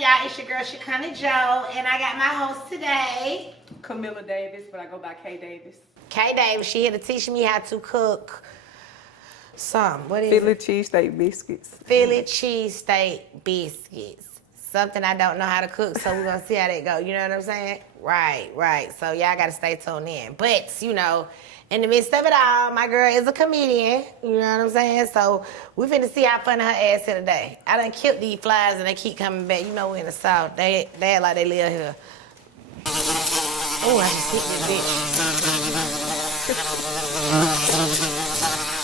y'all? It's your girl Shekinah Jo, and I got my host today, Kamilla Davis, but I go by K Davis. K Davis. She here to teach me how to cook what is Philly it? cheesesteak biscuits. Philly cheesesteak biscuits. Something I don't know how to cook, so we're gonna see how that go. You know what I'm saying? Right. So y'all gotta stay tuned in. But you know, in the midst of it all, my girl is a comedian. You know what I'm saying? So we finna see how funny her ass here today. I done killed these flies and they keep coming back. You know we in the South. They act like they live here. Oh, I just hit this bitch.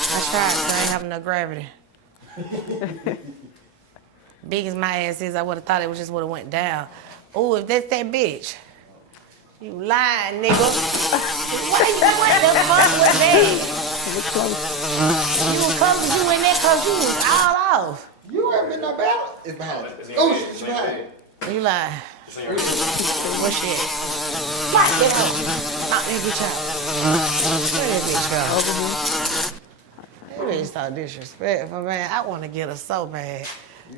I tried, so I ain't having no gravity. Big as my ass is, I would have thought it just would have went down. Oh, if that's that bitch. You lying, nigga. What the fuck was that? You were coming, you in there cause you was all off. You haven't been no battle? It's behind you. Oh, she's behind you. You lying. What shit? What? Get out. Knock that bitch out. Where that bitch go? Over here. You ain't so disrespectful, man. I want to get her so bad.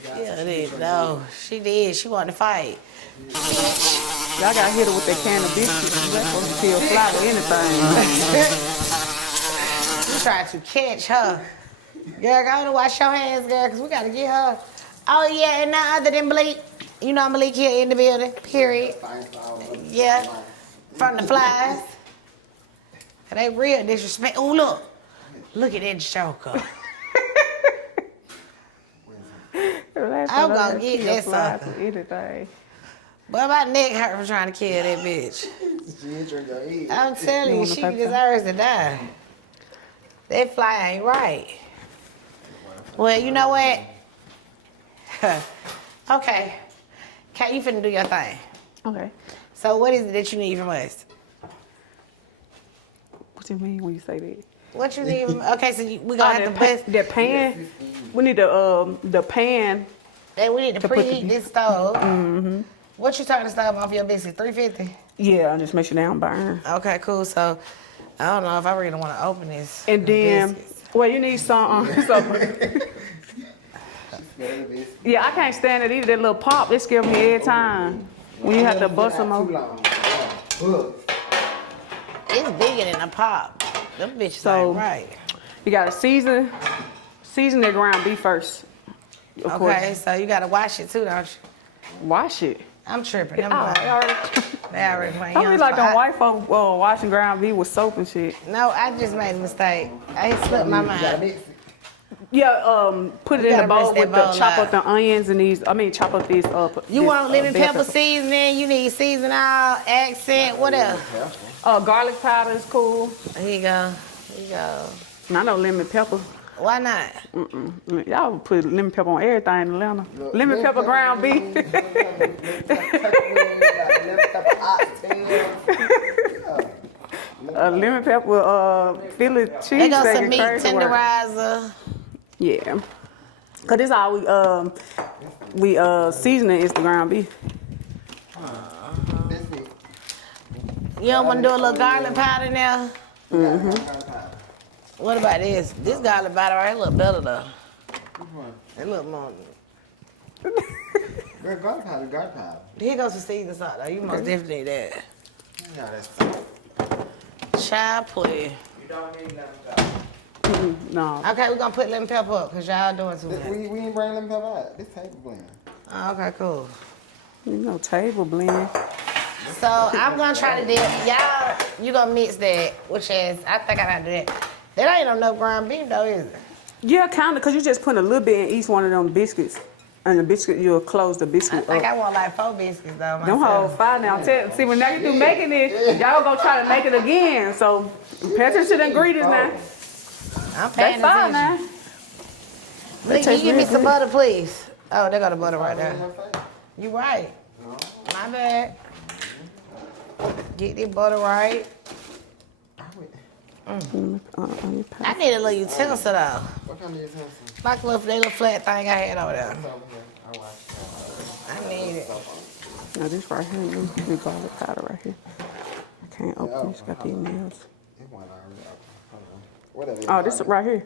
Yeah, did. No, she did. She wanted to fight. Y'all got hit her with that can of biscuits. That's supposed to kill fly with anything. You tried to catch her. Girl, go on and wash your hands, girl, because we got to get her. Oh, yeah, and none other than Malik. You know Malik here in the building, period. Yeah, from the flies. They real disrespect. Oh, look. Look at that joker. I'm gonna get that sucker. But my neck hurt from trying to kill that bitch. I'm telling you, she deserves to die. That fly ain't right. Well, you know what? Okay. Kat, you finna do your thing. Okay. So what is it that you need from us? What do you mean when you say that? What you need from okay, so we gonna have to bust the pan. We need the pan. Then we need to preheat this stove. Mm-hmm. What you turning the stove off your biscuit? 350? Yeah, just make sure they don't burn. Okay, cool. So I don't know if I really want to open this. And then, well, you need some. Yeah, I can't stand it either. That little pop, it scares me every time. When you have to bust them open. It's bigger than a pop. Them bitches so, ain't right. You gotta season that ground beef first. Of course. So you gotta wash it too, don't you? Wash it. I'm tripping. They already playing. I mean, like them white folk washing ground beef with soap and shit. No, I just made a mistake. I slipped my mind. Yeah, put it in the bowl with chop up the onions and chop up these You want lemon pepper seasoning? You need seasoning, accent, what else? Garlic powder is cool. Here you go. And I know lemon pepper. Why not? Y'all put lemon pepper on everything in Atlanta. Lemon pepper ground beef. Lemon pepper, Philly cheese. They got some meat tenderizer. Yeah. Cause this all we seasoning is the ground beef. You don't want to do a little garlic powder now? Mm-hmm. What about this? This garlic powder right here look better though. It look more. Garlic powder. Here goes the seasoning salt though. You most definitely need that. Yeah, that's fine. Child play. You don't need lemon pepper. No. Okay, we're gonna put lemon pepper up because y'all doing too much. We ain't bring lemon pepper out. This table blend. Oh, okay, cool. You know, table blend. So I'm gonna try to do y'all. You gonna mix that, which is I think I gotta do that. That ain't enough ground beef though, is it? Yeah, kinda, cause you just put a little bit in each one of them biscuits, and the biscuit you'll close the biscuit I think up. I want like 4 biscuits though. Them whole 5 now. See, when now you through making it, y'all gonna try to make it again. So pay attention to the ingredients now. I'm paying That's 5 attention. now. Please, can you give me some butter, please? Oh, they got the butter right there. You right. My bad. Get the butter right. I need a little utensil though. What kind of utensil? Like that little flat thing I had over there. I need it. Now this right here, the garlic powder right here. I can't open it. It's got these nails. Oh, this right here.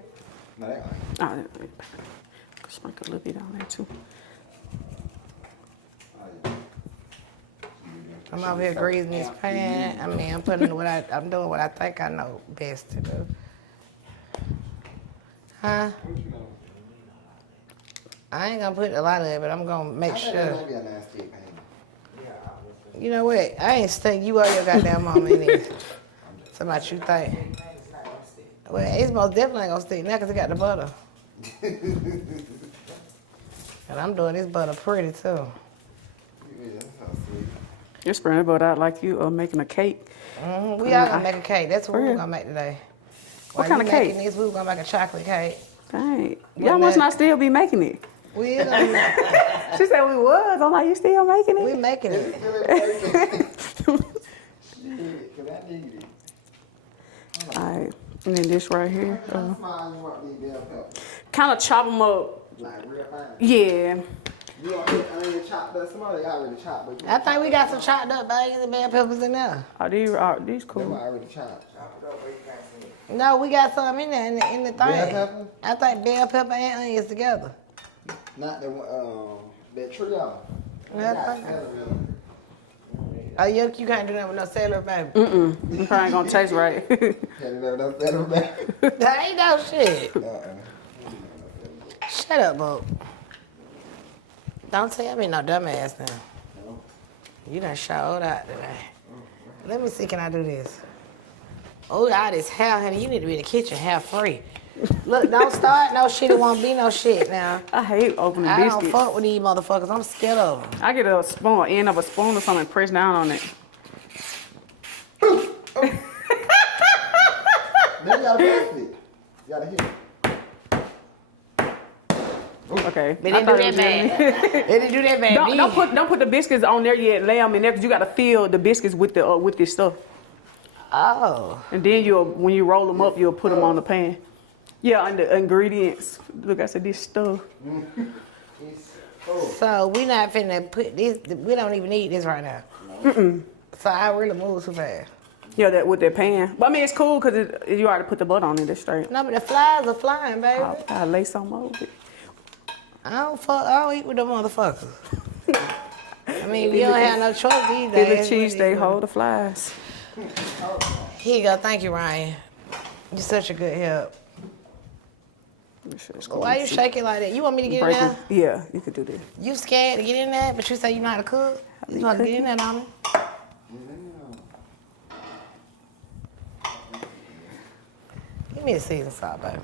No, that one. Oh, sprinkle a little bit on there too. Oh, I'm over here greasing this pan. I mean, I'm doing what I think I know best to do. Huh? I ain't gonna put a lot of it, but I'm gonna make sure. You know what? I ain't stink. You or your goddamn mama in this. So much you think. Well, it's most definitely gonna stick now because it got the butter. And I'm doing this butter pretty too. You're spreading butter out like you are making a cake. We all gonna make a cake. That's what we're gonna make today. What kind of cake? This, we were gonna make a chocolate cake. Dang. Y'all must not still be making it. We is gonna make She said we was. I'm like, you still making it? We making it. Alright, and then this right here. Kind of chop them up. Like real fine. Yeah. You don't get onion chopped up. Somebody already chopped, but I think we got some chopped up bacon and bell peppers in there. Are these them cool? already chopped. No, we got some in there in the thing. Bell pepper? I think bell pepper and onions together. Not the that trio. Oh, you can't do that with no celery, baby. It probably ain't gonna taste right. That ain't no shit. Shut up, Bo. Don't tell me no dumbass now. You done showed out today. Let me see, can I do this? Oh, all this hair, honey. You need to be in the kitchen hair free. Look, don't start no shit. It won't be no shit now. I hate opening I biscuits. don't fuck with these motherfuckers. I'm scared of them. I get a spoon, end of a spoon or something, and press down on it. Then you gotta pass it. You gotta hit it. Okay. They didn't do that bad. They didn't do that bad. Don't put the biscuits on there yet. Lay them in there because you got to fill the biscuits with the with this stuff. Oh. And then when you roll them up, you'll put them on the pan. Yeah, and the ingredients. Look, I said this stuff. So we not finna put this. We don't even need this right now. So I really move too fast. Yeah, that with that pan. But I mean, it's cool because you already put the butter on it. It's straight. No, but the flies are flying, baby. I'll lay some over it. I don't eat with them motherfuckers. I mean, you don't have no choice these days. Philly cheese, they hold the flies. Here you go. Thank you, Ryan. You're such a good help. Why you shaking like that? You want me to get in there? Yeah, you could do that. You scared to get in there, but you say you know how to cook? You want to get in there, Donna? Give me the season salt, baby.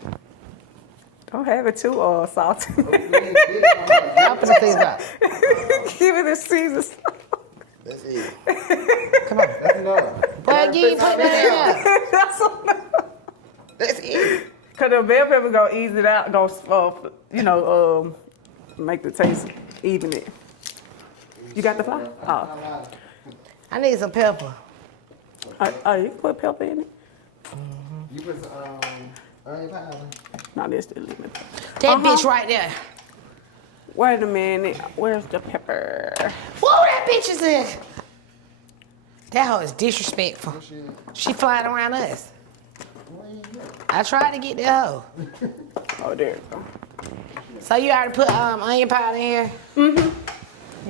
Don't have it too salty. I'll put the season salt. Give it a season salt. That's it. Come on. That's enough. But you ain't put that That's enough. That's it. Cause the bell pepper gonna ease it out, make the taste, even it. You got the flour? Oh. I need some pepper. Oh, you can put pepper in it? You put some onion powder. No, there's still lemon. That bitch right there. Wait a minute. Where's the pepper? Whoa, that bitch is in. That hoe is disrespectful. She flying around us. I tried to get that hoe. Oh, there you go. So you already put onion powder in here? Mm-hmm.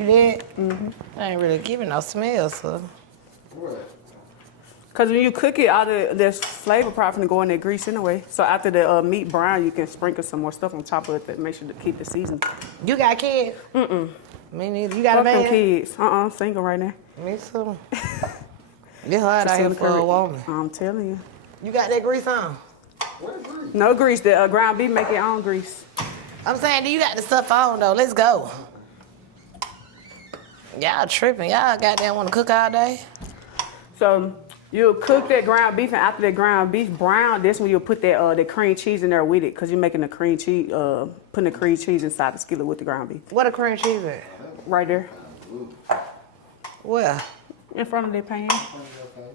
You did? Mm-hmm. I ain't really giving no smell, so. What? Because when you cook it, all there's flavor probably go in that grease anyway. So after the meat brown, you can sprinkle some more stuff on top of it to make sure to keep the seasoning. You got kids? Mm-mm. Me neither. You got a man? Kids. Single right now. Me too. It's hard out here for a woman. I'm telling you. You got that grease on? What grease? No grease. The ground beef make your own grease. I'm saying, do you got the stuff on though? Let's go. Y'all tripping. Y'all goddamn want to cook all day? So you'll cook that ground beef, and after that ground beef brown, that's when you'll put that the cream cheese in there with it, because you're making the cream cheese, putting the cream cheese inside the skillet with the ground beef. What a cream cheese at? Right there. Where? In front of that pan.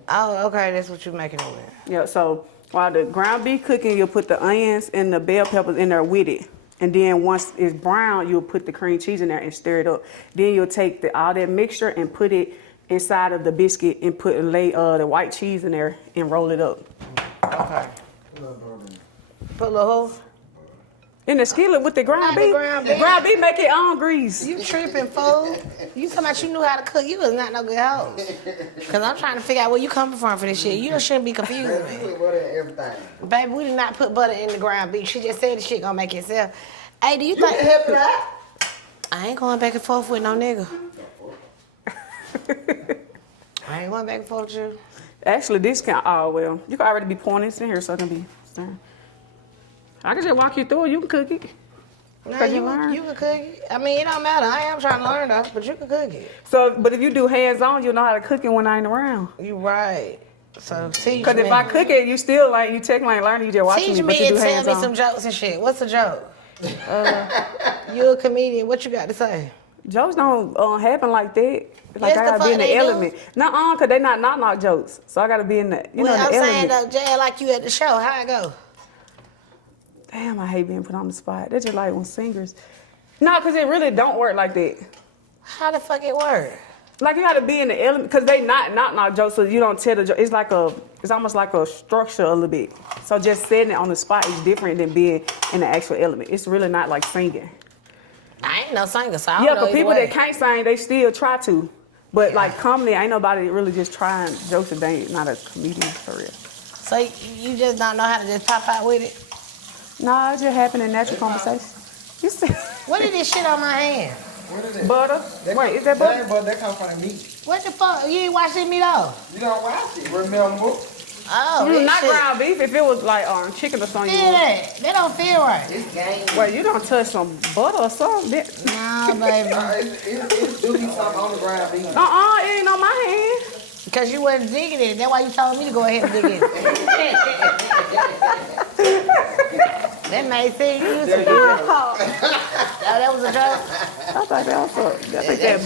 Oh, okay. That's what you're making it with. Yeah, so while the ground beef cooking, you'll put the onions and the bell peppers in there with it. And then once it's brown, you'll put the cream cheese in there and stir it up. Then you'll take all that mixture and put it inside of the biscuit and lay the white cheese in there and roll it up. Okay. Put a little hole? In the skillet with the ground Not the beef. ground The beef. ground beef make it on grease. You tripping, fool. You talking about you knew how to cook. You was not no good host. Because I'm trying to figure out where you coming from for this shit. You shouldn't be confused, We man. put butter in everything. Baby, we did not put butter in the ground beef. She just said the shit gonna make itself. Hey, do you You think... can help it out. I ain't going back and forth with no nigga. I ain't going back and forth with you. Actually, this can, oh, well, you can already be pouring this in here so it can be stirring. I can just walk you through it. You can cook it. Nah, Cause you you learn. can cook it. I mean, it don't matter. I am trying to learn though, but you can cook it. So, but if you do hands-on, you'll know how to cook it when I ain't around. You right. So teach Because me. if I cook it, you still like, you technically ain't learning, you just watching Teach me, me but you and do tell me hands-on. some jokes and shit. What's a joke? You a comedian. What you got to say? Jokes don't happen like that. Like Yes, I the gotta be in fuck the they do. element. Nuh-uh, cause they not knock jokes. So I gotta be in the, you Well, know, I'm the saying element. though, Jay, like you at the show. How it go? Damn, I hate being put on the spot. That's just like when singers. No, cause it really don't work like that. How the fuck it work? Like you gotta be in the element, cause they not knock jokes, so you don't tell the joke. It's almost like a structure a little bit. So just saying it on the spot is different than being in the actual element. It's really not like singing. I ain't no singer, so I don't Yeah, know but either people way. that can't sing, they still try to. But Yeah. like comedy, ain't nobody really just trying jokes if they ain't not a comedian for real. So you just don't know how to just pop out with it? Nah, it just happened in natural conversation. You see, What is this shit on my hand? What is it? butter. That Wait, come- is that butter? ain't butter. That come from the meat. What the fuck? You ain't watched this meat off? You don't watch it. Remember? Oh, this Not shit. ground beef. If it was like chicken or something, you Feel would. that. That don't feel right. It's game. Well, you don't touch some butter or something. Nah, baby. It do be something on the ground beef. It ain't on my hand. Because you wasn't digging it. That's why you told me to go ahead and dig it. That made sense. You used to Oh, that was a joke. I thought that butter. You got that?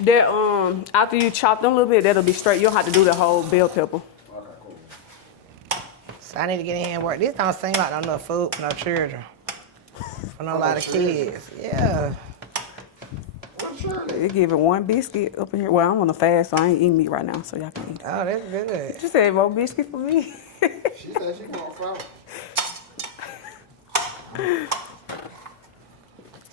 That after you chop them a little bit, that'll be straight. You don't have to do the whole bell pepper. Okay, cool. So I need to get in here and work. This don't seem like not enough food for no children. For no lot of kids. Yeah. Well, sure. They give it one biscuit up in here. Well, I'm on a fast, so I ain't eating meat right now, so y'all can eat it. Oh, that's good. You said more biscuit for me. She said she want flour.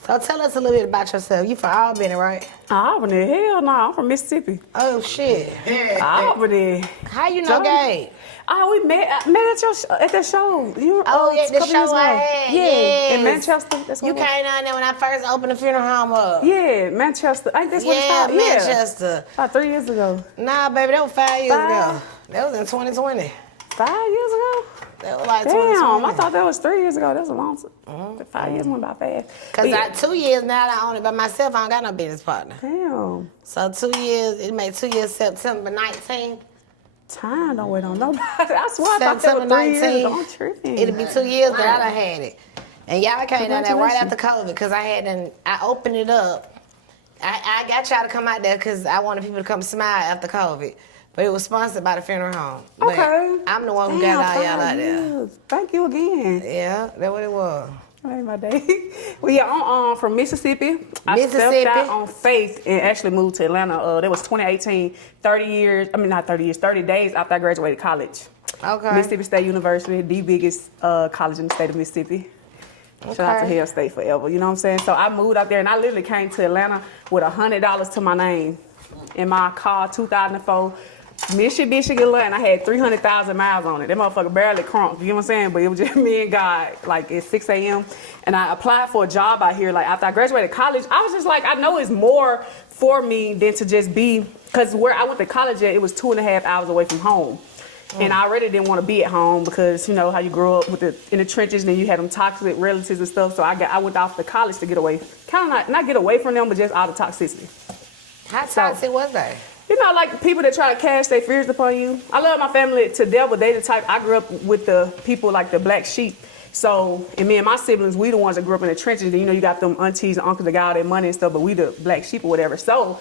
So tell us a little bit about yourself. You from Albany, right? Albany? Hell no, I'm from Mississippi. Oh, shit. Albany. How you know Joe? Gabe? Oh, we met at that show. You, Oh, yeah, a the couple show years I ago. had, Yeah, yes. in Manchester. That's what You it was. came down there when I first opened the funeral home up. Yeah, Manchester. Ain't this what it's Yeah, called? Manchester. About 3 years ago. Nah, baby, that was 5 years Five? ago. That was in 2020. 5 years ago? That was like Damn, 2020. I thought that was 3 years ago. That was a long time. 5 years went by fast. Because But yeah, 2 years now that I own it by myself, I don't got no business partner. damn. So 2 years, it made 2 years September 19th. Time don't wait on nobody. I swear I thought that was September 3 years ago. 19th. I'm tripping. It'll be 2 years that I done had it. And y'all came down there right Congratulations. after COVID because I opened it up. I got y'all to come out there because I wanted people to come smile after COVID. But it was sponsored by the funeral home. But Okay. I'm the one who Damn, got all y'all 5 out there. years. Thank you again. Yeah, that's what it was. Made my day. Well, yeah, I'm from Mississippi. I Mississippi. stepped out on faith and actually moved to Atlanta. That was 2018, 30 days after I graduated college. Okay. Mississippi State University, the biggest college in the state of Mississippi. Shout out to Okay. Hell State forever, you know what I'm saying? So I moved out there and I literally came to Atlanta with $100 to my name in my car, 2004. Mitsubishi and I had 300,000 miles on it. That motherfucker barely crunked, you know what I'm saying? But it was just me and God, like at 6 a.m. And I applied for a job out here. Like after I graduated college, I was just like, I know it's more for me than to just be, because where I went to college at, it was 2.5 hours away from home. And I already didn't want to be at home because you know how you grow up in the trenches and then you had them toxic relatives and stuff. So I went off to college to get away, kind of not get away from them, but just all the toxicity. How toxic was that? You know, like people that try to cast their fears upon you. I love my family to death, but they the type, I grew up with the people like the black sheep. So, and me and my siblings, we the ones that grew up in the trenches. You know, you got them aunties and uncles that got all their money and stuff, but we the black sheep or whatever. So,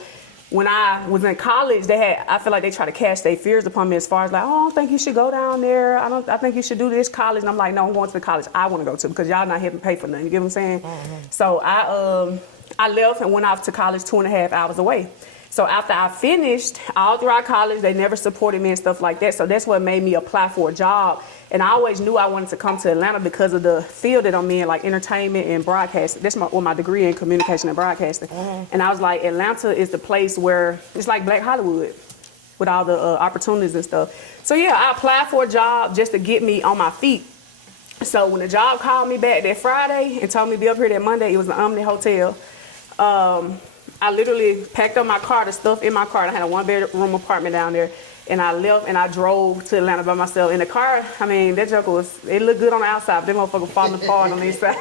when I was in college, I feel like they try to cast their fears upon me as far as like, oh, I don't think you should go down there. I think you should do this college. And I'm like, no, I'm going to the college I want to go to because y'all not helping pay for nothing. You get what I'm saying? Mm-hmm. So, I left and went off to college 2.5 hours away. So after I finished, all throughout college, they never supported me and stuff like that. So that's what made me apply for a job. And I always knew I wanted to come to Atlanta because of the field that I'm in, like entertainment and broadcasting. That's my degree in communication and broadcasting. And I was like, Atlanta is the place where it's like Black Hollywood with all the opportunities and stuff. So yeah, I applied for a job just to get me on my feet. So when the job called me back that Friday and told me to be up here that Monday, it was the Omni Hotel. I literally packed up my car, the stuff in my car. I had a 1-bedroom apartment down there. And I left and I drove to Atlanta by myself. In the car, I mean, that joker it looked good on the outside, but that motherfucker falling apart on the inside.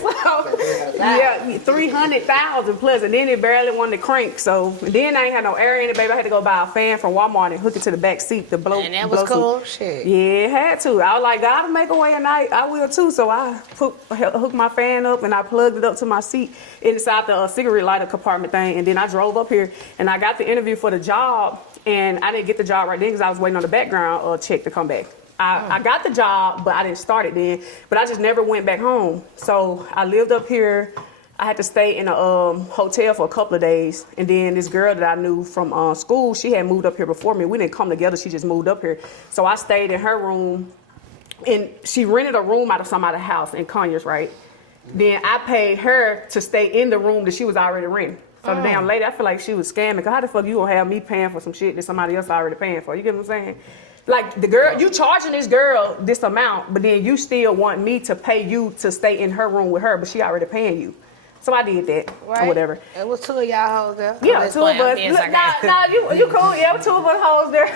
So, yeah, 300,000 plus, and then it barely wanted to crank. So, then I ain't had no air in it, baby. I had to go buy a fan from Walmart and hook it to the back seat to blow. And that was cool? Shit. Yeah, it had to. I was like, God will make a way, and I will too. So I hooked my fan up and I plugged it up to my seat inside the cigarette lighter compartment thing. And then I drove up here and I got the interview for the job. And I didn't get the job right then because I was waiting on the background check to come back. I got the job, but I didn't start it then. But I just never went back home. So I lived up here. I had to stay in a hotel for a couple of days. And then this girl that I knew from school, she had moved up here before me. We didn't come together. She just moved up here. So I stayed in her room. And she rented a room out of somebody's house in Conyers, right? Then I paid her to stay in the room that she was already renting. So the damn lady, I feel like she was scamming. Cause how the fuck you gonna have me paying for some shit that somebody else already paying for? You get what I'm saying? Like the girl, you charging this girl this amount, but then you still want me to pay you to stay in her room with her, but she already paying you. So I did that or whatever. It was 2 of y'all hoes there. Yeah, 2 of us. You cool. Yeah, 2 of us hoes there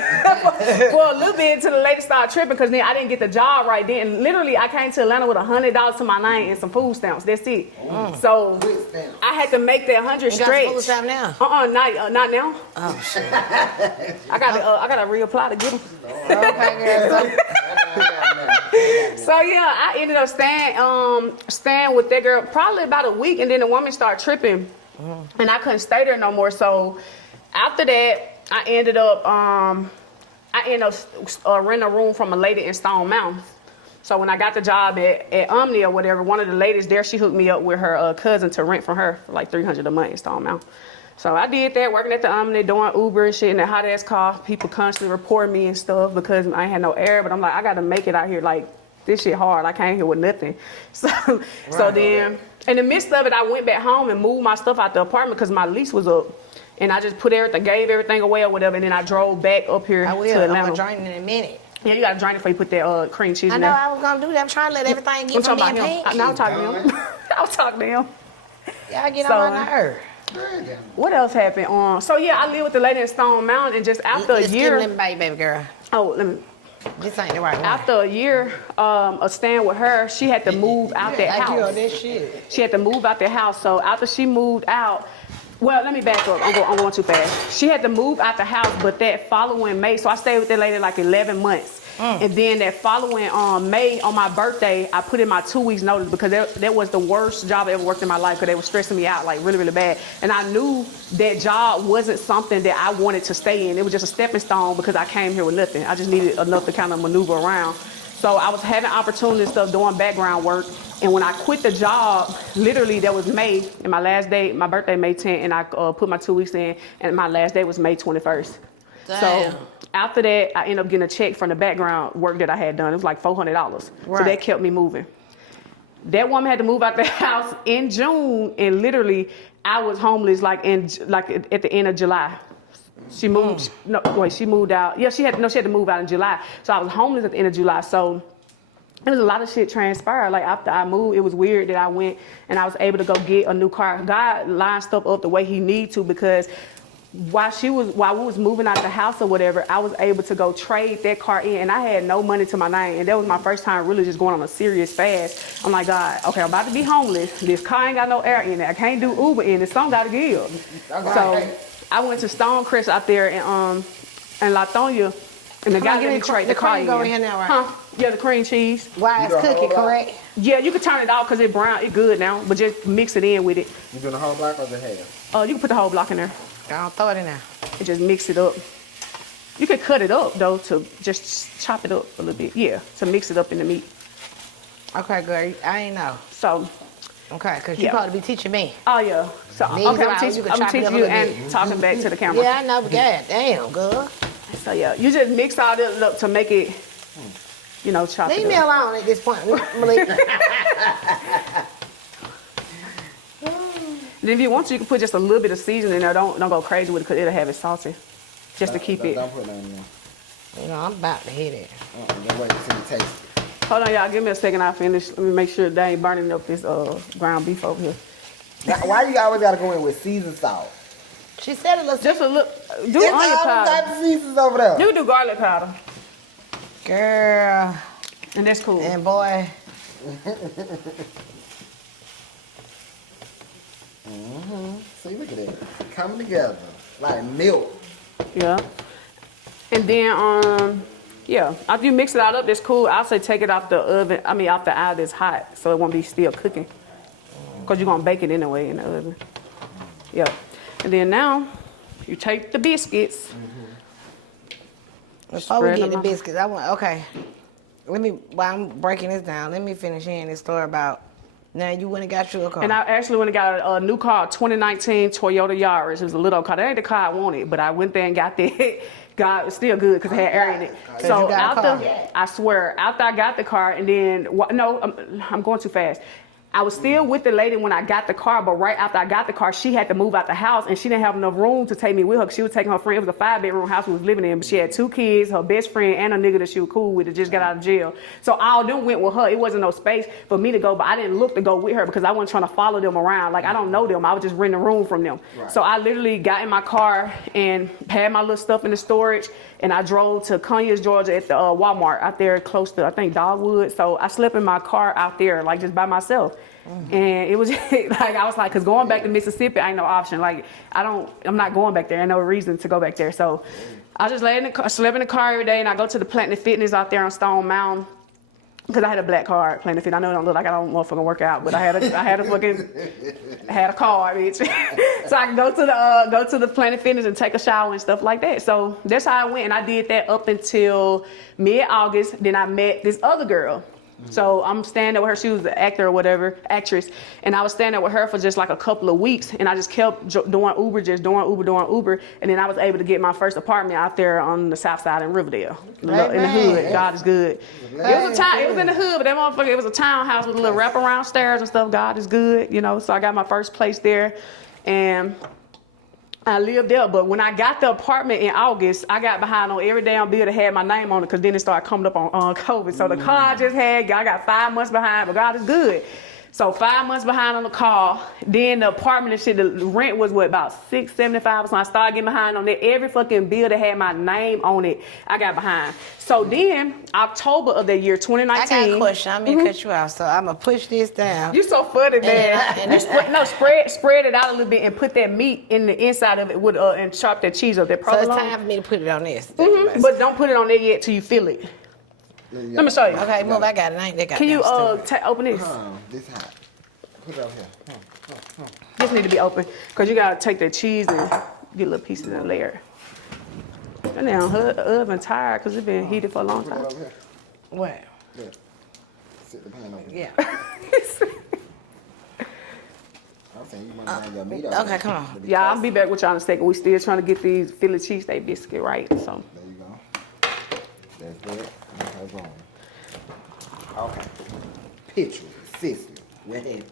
for a little bit until the lady started tripping because then I didn't get the job right then. And literally, I came to Atlanta with $100 to my name and some food stamps. That's it. So I had to make that 100 stretch. You got food stamp now? Not now. Oh shit. I gotta reapply to get them. Okay, girl. So yeah, I ended up staying with that girl probably about a week, and then the woman started tripping, and I couldn't stay there no more. So after that, I ended up renting a room from a lady in Stone Mountain. So when I got the job at Omni or whatever, one of the ladies there, she hooked me up with her cousin to rent from her for like $300 a month in Stone Mountain. So I did that, working at the Omni, doing Uber and shit in that hot ass car. People constantly report me and stuff because I ain't had no air, but I'm like, I gotta make it out here. Like, this shit hard. I came here with nothing. So then, in the midst of it, I went back home and moved my stuff out the apartment because my lease was up. And I just gave everything away or whatever, and then I drove back up here to Atlanta. I'm gonna drain it in a minute. Yeah, you gotta drain it before you put that cream cheese in there. I know I was gonna do that. I'm trying to let everything get from being pink. Now I'm talking to him. I was talking to him. Y'all get on my nerve. What else happened? So yeah, I lived with the lady in Stone Mountain, and just after a year, baby girl. Oh, let me. This ain't the right one. After a year of staying with her, she had to move out that house. She had to move out that house. So after she moved out, well, let me back up. I'm going too fast. She had to move out the house, but that following May, so I stayed with that lady like 11 months. And then that following May, on my birthday, I put in my 2 weeks notice because that was the worst job I ever worked in my life because they were stressing me out like really, really bad. And I knew that job wasn't something that I wanted to stay in. It was just a stepping stone because I came here with nothing. I just needed enough to kind of maneuver around. So I was having opportunities and stuff, doing background work. And when I quit the job, literally that was May, and my last day, my birthday May 10th, and I put my 2 weeks in, and my last day was May 21st. Damn. So after that, I ended up getting a check from the background work that I had done. It was like $400. Right. So that kept me moving. That woman had to move out the house in June, and literally I was homeless like at the end of July. She moved. She moved out. Yeah, she had to move out in July. So I was homeless at the end of July. So it was a lot of shit transpired. Like after I moved, it was weird that I went and I was able to go get a new car. God lined stuff up the way He need to because while we was moving out the house or whatever, I was able to go trade that car in, and I had no money to my name, and that was my first time really just going on a serious fast. I'm like, God, okay, I'm about to be homeless. This car ain't got no air in it. I can't do Uber in it. Something gotta give. So I went to Stonecrest out there in Latonia, and the guy let me trade the car in. Go in here now, right? Huh? Yeah, the cream cheese. Why it's cooking, correct? Yeah, you can turn it off because it's brown. It's good now, but just mix it in with it. You doing the whole block or the half? You can put the whole block in there. I'll throw it in there. And just mix it up. You can cut it up though to just chop it up a little bit. Yeah, to mix it up in the meat. Okay, good. I ain't know. So Okay, because you're Yeah. supposed to be teaching me. Oh yeah. So These okay, rounds, you can I'm chop it up teaching a you little and bit. talking back to the camera. Yeah, I know, but god damn, girl. So yeah, you just mix all this up to make it, chop Leave it me up. alone at this point, Malik. Then if you want to, you can put just a little bit of seasoning in there. Don't go crazy with it because it'll have it salty. Just to keep it. Don't put nothing in there. You know, I'm about to hit it. Don't wait until you taste it. Hold on, y'all. Give me a second. I'll finish. Let me make sure they ain't burning up this ground beef over here. Now, why you always gotta go in with seasoned salt? She said a little. Just a little. Do It's onion all them type powder. of seasons over there. You can do garlic powder, Girl. and that's cool. And boy. See, look at that. Coming together. Like milk. Yeah. And then yeah. After you mix it all up, that's cool. I'll say take it off the oven. I mean, off the eye that's hot, so it won't be still cooking. Cause you're gonna bake it anyway in the oven. Yeah. And then now, you take the biscuits. Before we Spread get them the out. biscuits, okay. While I'm breaking this down, let me finish hearing this story about. Now you went and got you a car. And I actually went and got a new car, 2019 Toyota Yaris. It was a little car. That ain't the car I wanted, but I went there and got that. God, it's still good because it had air in it. So you got a car. I swear, after I got the car, and then I'm going too fast. I was still with the lady when I got the car, but right after I got the car, she had to move out the house, and she didn't have enough room to take me with her. She was taking her friend. It was a 5-bedroom house we was living in, but she had 2 kids, her best friend, and a nigga that she was cool with that just got out of jail. So all of them went with her. It wasn't no space for me to go, but I didn't look to go with her because I wasn't trying to follow them around. Like, I don't know them. I was just renting a room from them. Right. So I literally got in my car and had my little stuff in the storage, and I drove to Conyers, Georgia at the Walmart out there close to, I think, Dogwood. So I slept in my car out there, like, just by myself. And it was like, I was like, because going back to Mississippi ain't no option. Like, I'm not going back there. Ain't no reason to go back there. So I just lay in the car, slept in the car every day, and I go to the Planet Fitness out there on Stone Mountain. Because I had a black card, Planet Fitness. I know it don't look like I don't motherfucking work out, but I had a card, bitch. So I can go to the Planet Fitness and take a shower and stuff like that. So that's how I went, and I did that up until mid-August. Then I met this other girl. So I'm standing there with her. She was an actor or whatever, actress. And I was standing there with her for just like a couple of weeks. And I just kept doing Uber. And then I was able to get my first apartment out there on the south side in Riverdale. In the hood. God is good. It was in the hood, but that motherfucker, it was a townhouse with a little wraparound stairs and stuff. God is good, So I got my first place there. And I lived there, but when I got the apartment in August, I got behind on every damn bill that had my name on it because then it started coming up on COVID. So the car I just had, I got 5 months behind, but God is good. So 5 months behind on the car. Then the apartment and shit, the rent was about $675. So I started getting behind on that. Every fucking bill that had my name on it, I got behind. So then October of that year, 2019. I got a question. I'm gonna cut you out, so I'm gonna push this down. You so funny, man. And Spread it out a little bit and put that meat in the inside of it with and chop that cheese up there. So it's time for me to put it on this. But don't put it on there yet till you feel it. Let me show you. Okay, move. I got it. I ain't that got. Can you open this? This hot. Put it over here. This need to be open because you gotta take the cheese and get little pieces and layer. And now her oven tired because it's been heated for a long Put it time. over here. What? Yeah. Sit the pan over here. Yeah. I'm saying you want to bring your meat over Okay, here. come on. Yeah, I'll be back with y'all in a second. We still trying to get these Philly cheesesteak biscuit right. So There you go. That's that. Okay, boom. Okay. Picture, sister. Go ahead.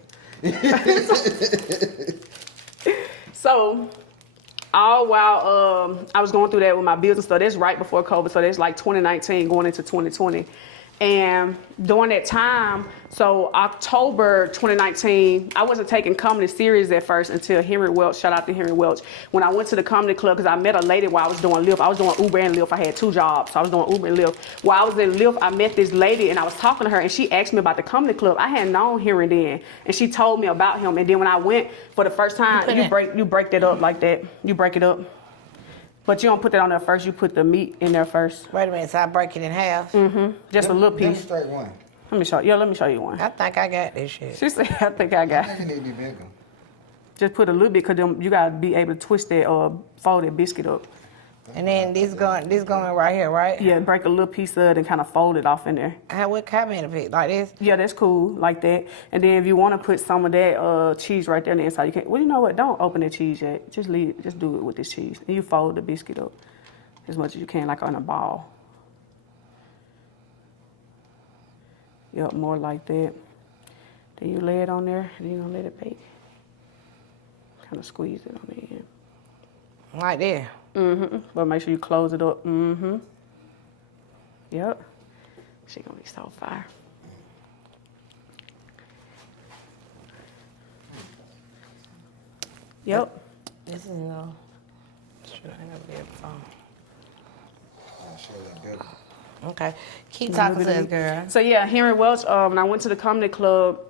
So, all while I was going through that with my business stuff, that's right before COVID, so that's like 2019 going into 2020. And during that time, so October 2019, I wasn't taking comedy serious at first until Henry Welch, shout out to Henry Welch. When I went to the comedy club, because I met a lady while I was doing Lyft. I was doing Uber and Lyft. I had 2 jobs, so I was doing Uber and Lyft. While I was in Lyft, I met this lady, and I was talking to her, and she asked me about the comedy club. I hadn't known Henry then, and she told me about him. And then when I went for the first time, you break that up like that. You break it up. But you don't put that on there first. You put the meat in there first. Wait a minute. So I break it in half. Just a little piece. Demonstrate one. Let me show you. Let me show you one. I think I got this shit. She said, I think I got I think it need to be bigger. Just put a little bit because you got to be able to twist that or fold that biscuit up. And then this going right here, right? Yeah, break a little piece of it and kind of fold it off in there. What kind of piece? Like this? Yeah, that's cool, like that. And then if you want to put some of that cheese right there on the inside, you can. Well, you know what? Don't open the cheese yet. Just do it with this cheese. And you fold the biscuit up as much as you can, like on a ball. Yep, more like that. Then you lay it on there, and then you're gonna let it bake. Kind of squeeze it on the end. Right there. But make sure you close it up. Yep. She gonna be so fire. Yep. This is no. Should I have the phone? Okay. Keep talking to us, girl. So yeah, Henry Welch, when I went to the comedy club,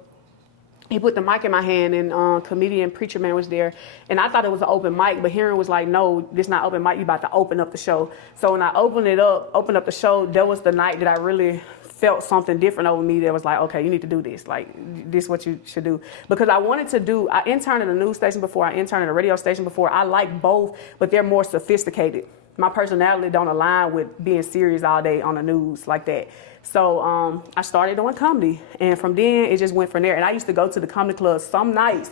he put the mic in my hand, and comedian Preacher Man was there, and I thought it was an open mic, but Henry was like, "No, this not open mic. You about to open up the show." So when I opened up the show, that was the night that I really felt something different over me. That was like, okay, you need to do this. Like, this is what you should do. Because I wanted to do. I interned at a news station before. I interned at a radio station before. I like both, but they're more sophisticated. My personality don't align with being serious all day on the news like that. So I started doing comedy, and from then it just went from there. And I used to go to the comedy club some nights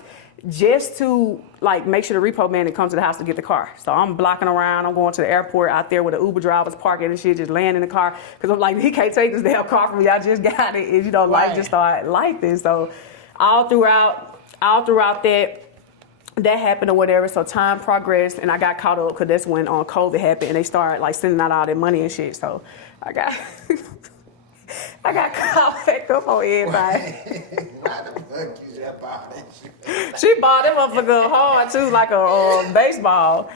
just to like make sure the repo man that comes to the house to get the car. So I'm blocking around. I'm going to the airport out there where the Uber drivers parking and shit, just laying in the car because I'm like, he can't take this damn car from me. I just got it, and life just started like this. So all throughout that happened or whatever. So time progressed, and I got caught up because that's when COVID happened, and they started like sending out all their money and shit. So I got caught back up on everybody. Why the fuck you just bought that shit? She bought them up for good hard too, like a baseball.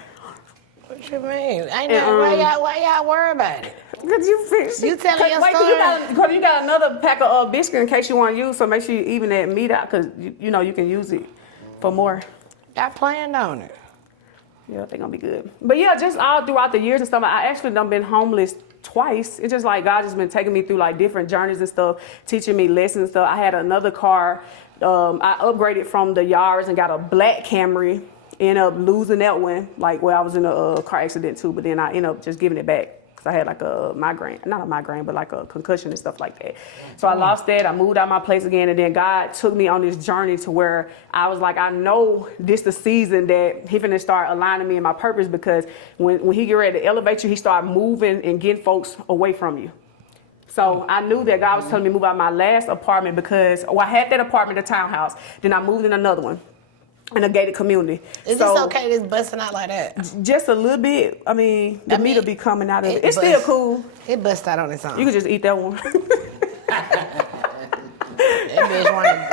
What you mean? Ain't nothing. Why y'all worry about it? Cause you fix You telling your story. Cause you got another pack of biscuits in case you want to use. So make sure you even that meat out, cause you can use it for more. I planned on it. Yeah, they're gonna be good. But yeah, just all throughout the years and stuff, I actually done been homeless twice. It's just like God just been taking me through like different journeys and stuff, teaching me lessons and stuff. I had another car. I upgraded from the Yaris and got a black Camry. Ended up losing that one. I was in a car accident too, but then I ended up just giving it back. I had like a migraine, not a migraine, but like a concussion and stuff like that. So I lost that. I moved out my place again, and then God took me on this journey to where I was like, I know this the season that He finna start aligning me in my purpose, because when He get ready to elevate you, He start moving and getting folks away from you. So I knew that God was telling me to move out of my last apartment because I had that apartment, the townhouse. Then I moved in another one. In a gated community. Is this okay, this busting out like that? Just a little bit. I mean, the meat will be coming out of it. It's still cool. It bust out on its own. You can just eat that one. That bitch wanted.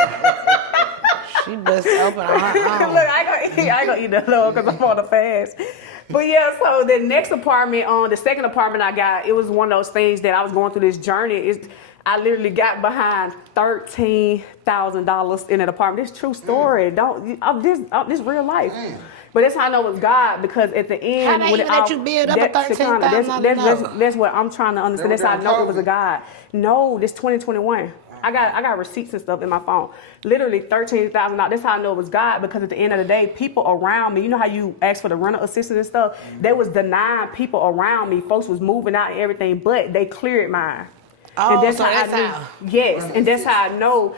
She bust open on her own. Look, I ain't gonna eat that little because I'm on a fast. But yeah, so the next apartment, the second apartment I got, it was one of those things that I was going through this journey. I literally got behind $13,000 in an apartment. This true story. This real life. But that's how I know it was God, because at the end, how they let you build up a $13,000? That's what I'm trying to understand. That's how I know it was a God. No, this 2021. I got receipts and stuff in my phone. Literally $13,000. That's how I know it was God, because at the end of the day, people around me, you know how you ask for the rental assistance and stuff? They was denying people around me. Folks was moving out and everything, but they cleared mine. Oh, and that's so how that's I knew. how. Yes, and that's how I know.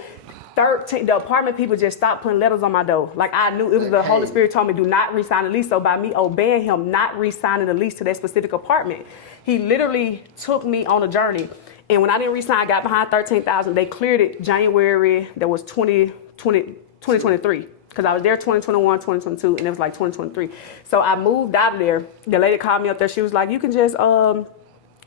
The apartment people just stopped putting letters on my door. Like, I knew it was the Holy Spirit told me, do not re-sign the lease. So by me obeying Him, not re-signing the lease to that specific apartment, He literally took me on a journey. And when I didn't re-sign, I got behind $13,000. They cleared it January. That was 2023. Because I was there 2021, 2022, and it was like 2023. So I moved out of there. The lady called me up there. She was like, you can just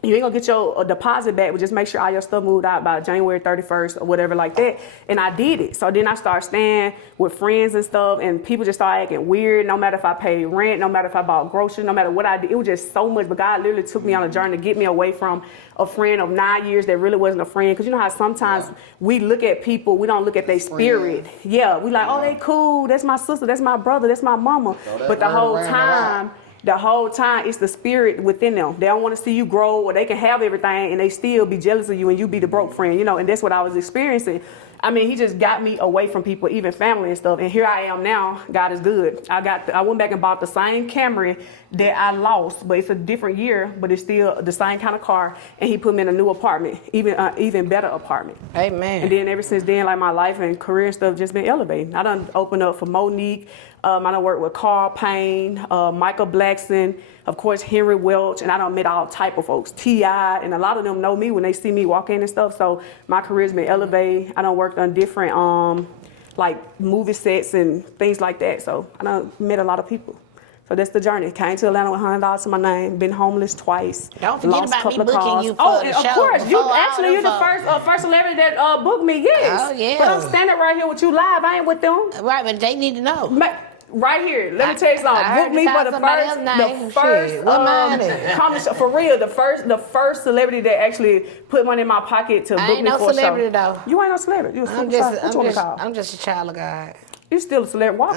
you ain't gonna get your deposit back, but just make sure all your stuff moved out by January 31st or whatever like that. And I did it. So then I started staying with friends and stuff, and people just started acting weird. No matter if I paid rent, no matter if I bought groceries, no matter what I did, it was just so much. But God literally took me on a journey to get me away from a friend of 9 years that really wasn't a friend. Because you know how sometimes we look at people, we don't look at their spirit. Yeah, we like, oh, they cool. That's my sister. That's my brother. That's my mama. So but the whole time, it's the spirit within them. They don't want to see you grow, or they can have everything and they still be jealous of you and you be the broke friend, and that's what I was experiencing. I mean, he just got me away from people, even family and stuff. And here I am now. God is good. I went back and bought the same Camry that I lost, but it's a different year, but it's still the same kind of car. And he put me in a new apartment, even better apartment. Amen. And then ever since then, like my life and career and stuff just been elevating. I done opened up for Monique. I done worked with Carl Payne, Michael Blackson, of course, Henry Welch, and I done met all type of folks, T.I., and a lot of them know me when they see me walk in and stuff, so my career's been elevated. I done worked on different, like movie sets and things like that, so I done met a lot of people. So that's the journey. Came to Atlanta with $100 to my name, been homeless twice. Don't forget lost about couple me of booking cars. you for Oh, the and show. of course, you're the Before first celebrity that booked me, yes. Oh, yeah. But I'm standing right here with you live, I ain't with them. Right, but they need to know. Right here, let me tell you something. I Book heard me you for call the somebody first, else's name. the first, Shit, what mine is? comment for real, the first celebrity that actually put money in my pocket to I book ain't me no for a show. celebrity, though. You ain't no celebrity. You a superstar. I'm just a child of God. You still a celebrity. Walk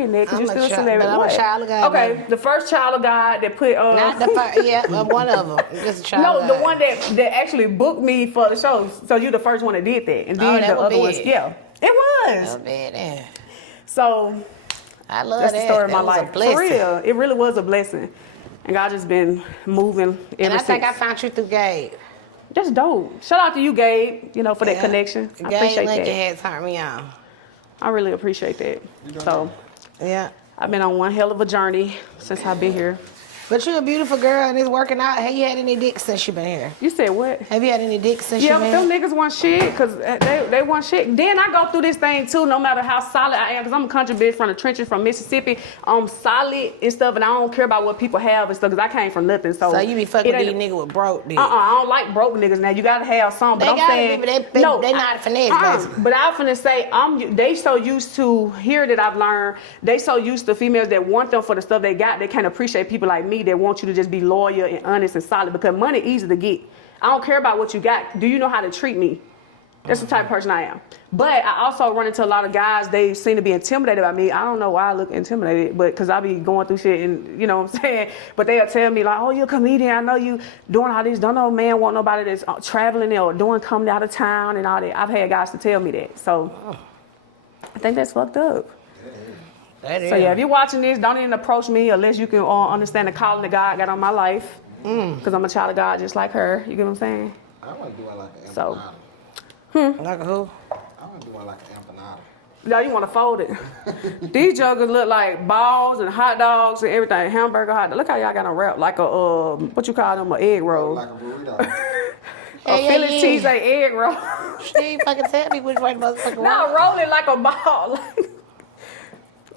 in there, cause I'm you're still a a child- celebrity. but I'm a What? child of God, Okay, baby. the first child of God that put Not the first, yeah, one of them. Just a child no, of the God. one that actually booked me for the show. So you the first one that did that, and then that the was other ones, big. yeah, it was. Oh, bad, yeah. So I love that's that. the story of That my was a life. For blessing. real, it really was a blessing, and God just been moving ever And I since. think I found you through Gabe. That's dope. Shout out to you, Gabe. For that Yeah. connection. I Gabe appreciate Lincoln that. had turned me on. I really appreciate that. So Yeah. I've been on one hell of a journey since I've been here. But you're a beautiful girl and it's working out. Have you had any dick since you've been here? You said what? Have you had any dick since Yeah, you've but been them here? niggas want shit, because they want shit. Then I go through this thing too, no matter how solid I am, because I'm a country bitch from the trenches from Mississippi. I'm solid and stuff, and I don't care about what people have and stuff, because I came from nothing. So You be fucking it with ain't- these niggas with broke dick. I don't like broke niggas now. You gotta have some, but They I'm gotta saying be, but they not finesse, basically. But I'm finna say they so used to here that I've learned. They so used to females that want them for the stuff they got. They can't appreciate people like me that want you to just be loyal and honest and solid, because money easy to get. I don't care about what you got. Do you know how to treat me? That's the type of person I am. But I also run into a lot of guys, they seem to be intimidated by me. I don't know why I look intimidated, but because I be going through shit and you know what I'm saying? But they'll tell me like, oh, you're a comedian. I know you doing all this. Don't know man want nobody that's traveling or coming out of town and all that. I've had guys to tell me that. So I think that's fucked up. That is. So yeah, if you're watching this, don't even approach me unless you can understand the calling that God got on my life. Because I'm a child of God just like her. You get what I'm saying? I want to do it like an So. empanada. Like a who? I want to do it like an empanada. No, you want to fold it. These juggers look like balls and hot dogs and everything. Hamburger, hot dog. Look how y'all got them wrapped like a, what you call them, an egg roll. Like a burrito. A Philly cheese egg roll. She ain't fucking tell me which way the motherfucker No, roll. roll it like a ball.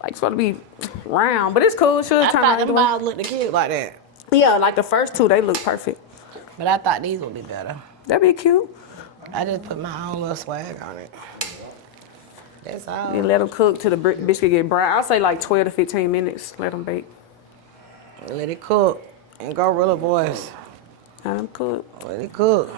Like it's supposed to be round, but it's cool. Should I turn thought out them the way. balls looked cute like that. Yeah, like the first two, they look perfect. But I thought these would be better. That'd be cute. I just put my own little swag on it. That's all. And let them cook till the biscuit get brown. I'll say like 12 to 15 minutes. Let them bake. Let it cook. And Gorilla Voice. Let them cook. Let it cook.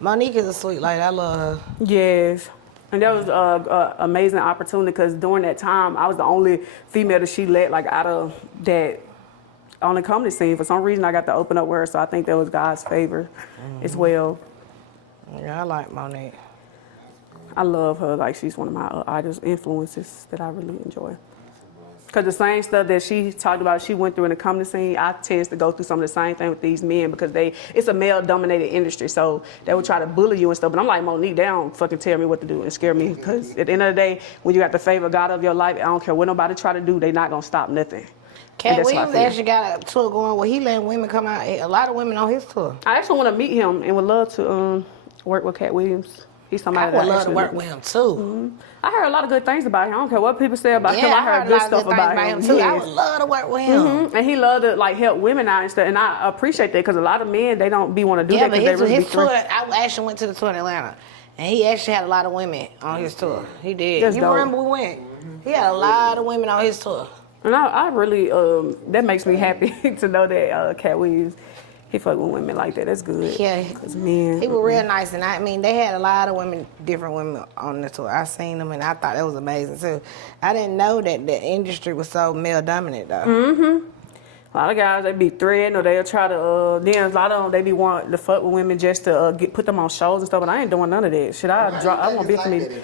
Monique is a sweet lady. I love her. Yes. And that was an amazing opportunity because during that time, I was the only female that she let like out of that on the comedy scene. For some reason, I got to open up with her, so I think that was God's favor as well. Yeah, I like Monique. I love her. Like, she's one of my artist influences that I really enjoy. Because the same stuff that she talked about, she went through in the comedy scene, I tend to go through some of the same thing with these men because it's a male-dominated industry, so they would try to bully you and stuff. But I'm like, Monique, they don't fucking tell me what to do and scare me because at the end of the day, when you got the favor of God of your life, I don't care what nobody try to do, they not going to stop nothing. Cat Williams actually got a tour going where he letting women come out. A lot of women on his tour. I actually want to meet him and would love to work with Cat Williams. He's somebody I that would love to actually work with him too. I heard a lot of good things about him. I don't care what people say about him. Yeah, I heard good a lot stuff of good about things him. too. I Yes. would love to work with him. And he loved to like help women out and stuff, and I appreciate that because a lot of men they don't be want to do Yeah, that but because they really his be tour, threatened. I actually went to the tour in Atlanta, and he actually had a lot of women on his tour. He did. That's You dope. remember we went? He had a lot of women on his tour. And I really that makes me happy to know that Cat Williams he fuck with women like that. That's good. Yeah, because men. he was real nice, and I mean they had a lot of women, different women on the tour. I seen them, and I thought that was amazing too. I didn't know that the industry was so male dominant though. A lot of guys, they be threatening or they'll try to, then a lot of them, they be wanting to fuck with women just to put them on shows and stuff, but I ain't doing none of that. Shit, I want to be a comedian.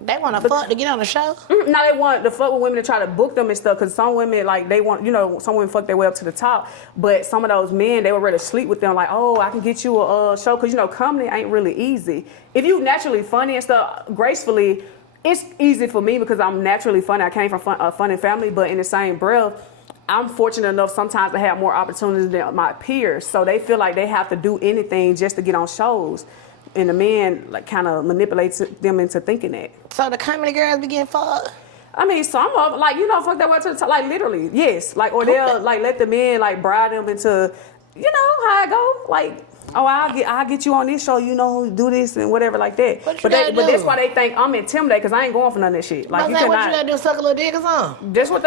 They want to fuck to get on the show? No, they want to fuck with women to try to book them and stuff, because some women, like, they want, some women fuck their way up to the top, but some of those men, they would rather sleep with them, like, oh, I can get you a show, because, comedy ain't really easy. If you naturally funny and stuff, gracefully, it's easy for me because I'm naturally funny. I came from a funny family, but in the same breath, I'm fortunate enough sometimes to have more opportunities than my peers. So they feel like they have to do anything just to get on shows. And the men like kind of manipulates them into thinking that. So the comedy girls be getting fucked? I mean, some of them, like, fuck that way to the top, like, literally, yes. Like, or they'll, like, let the men, like, bribe them into, how it go. Like, oh, I'll get you on this show, do this and whatever like that. But that's why they think I'm intimidated, because I ain't going for none of that shit. Like, what you gotta do, suck a little dick or something? That's what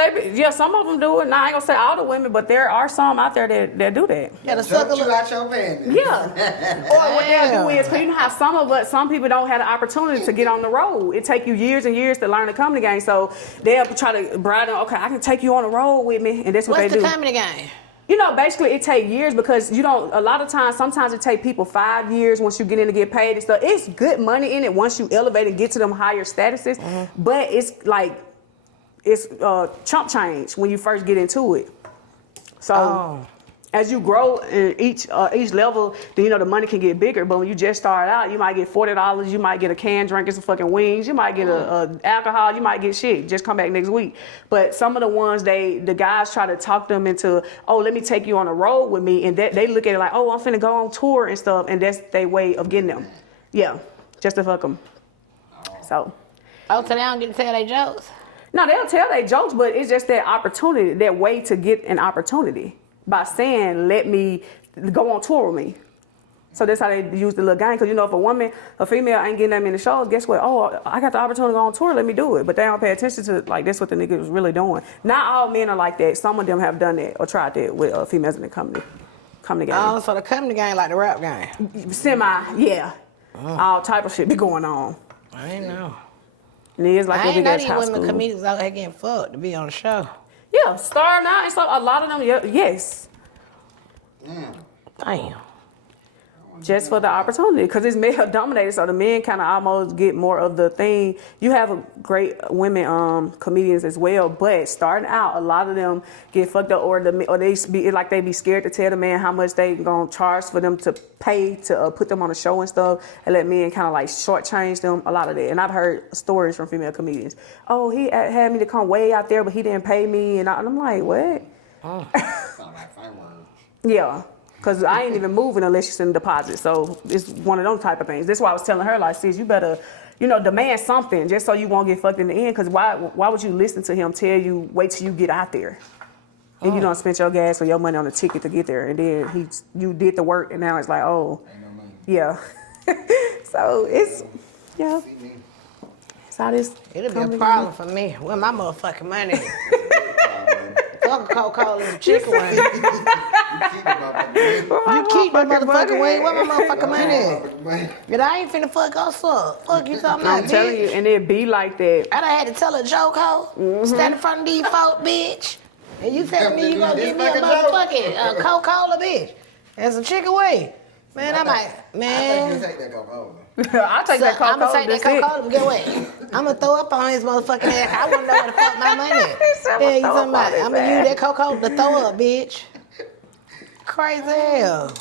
some of them do it. Now, I ain't gonna say all the women, but there are some out there that do that. You gotta suck a little out your panties. Yeah. Or what they'll do is, because how some people don't have the opportunity to get on the road. It take you years and years to learn the comedy game. So they'll try to bribe them, okay, I can take you on the road with me, and that's what they do. What's the comedy game? Basically it take years, because a lot of times, sometimes it take people 5 years once you get in to get paid and stuff. It's good money in it once you elevate and get to them higher statuses, but it's like, it's chump change when you first get into it. So as you grow in each level, then the money can get bigger. But when you just start out, you might get $40, you might get a canned drink and some fucking wings, you might get a alcohol, you might get shit. Just come back next week. But some of the ones the guys try to talk them into, oh, let me take you on a road with me, and they look at it like, oh, I'm finna go on tour and stuff, and that's their way of getting them. Yeah, just to fuck them. So. Oh, so they don't get to tell their jokes? No, they'll tell their jokes, but it's just that opportunity, that way to get an opportunity. By saying, let me go on tour with me. So that's how they use the little game. Because, if a female ain't getting that many shows, guess what? Oh, I got the opportunity to go on tour, let me do it. But they don't pay attention to, like, that's what the nigga was really doing. Not all men are like that. Some of them have done that or tried that with females in the comedy game. Oh, so the comedy game like the rap game? Semi, yeah. All type of shit be going on. I ain't know. And it is like I a big ass ain't high know these school. women comedians out here getting fucked to be on the show. Yeah, starting out and stuff. A lot of them, yes. Damn. Just for the opportunity, because it's male dominated, so the men kind of almost get more of the thing. You have great women comedians as well, but starting out, a lot of them get fucked up, or they be scared to tell the man how much they gonna charge for them to pay to put them on a show and stuff, and let men kind of like shortchange them. A lot of that, and I've heard stories from female comedians. Oh, he had me to come way out there, but he didn't pay me, and I'm like, what? Sound like fireworks. Yeah. Because I ain't even moving unless you send a deposit. So it's one of those type of things. That's why I was telling her, like, sis, you better, demand something just so you won't get fucked in the end. Because why would you listen to him tell you, wait till you get out there? And you don't spend your gas or your money on a ticket to get there. And then you did the work, and now it's like, oh, yeah. So it's, yeah. It's how this. It'll be a problem for me. Where my motherfucking money? Fuck Coca-Cola and chicken wings. You keep my motherfucking wing. Where my motherfucking money? But I ain't finna fuck us up. Fuck you talking about, I'm telling you, and it be like that. I done had to tell a joke, hoe. Stand in front of these folk, bitch. And you telling me you gonna give me a motherfucking Coca-Cola, bitch. And some chicken wing. Man, I'm like, man. I take that Coca-Cola. I'll take that Coca-Cola. I'm gonna take that Coca-Cola, but get what? I'm gonna throw up on his motherfucking ass. I wanna know where the fuck my money is. Yeah, you talking about? I'm gonna use that Coca-Cola to throw up, bitch. Crazy hell.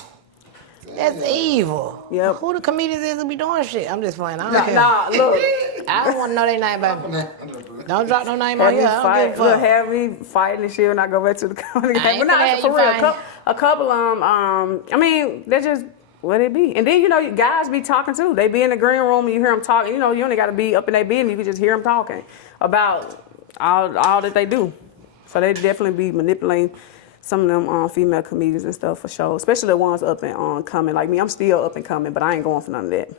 That's evil. Yep. Who the comedians is who be doing shit? I'm just playing. I don't care. Nah, look. I don't want to know their name, baby. Don't drop no name on here. I don't give a Look, fuck. have me fighting and shit when I go back to the comedy I game. ain't But nah, finna have for you real, fighting. a couple I mean, they're just what it be. And then, guys be talking too. They be in the green room and you hear them talking. You only got to be up in their business. You can just hear them talking about all that they do. So they definitely be manipulating some of them female comedians and stuff for sure. Especially the ones up and coming. Like me, I'm still up and coming, but I ain't going for none of that.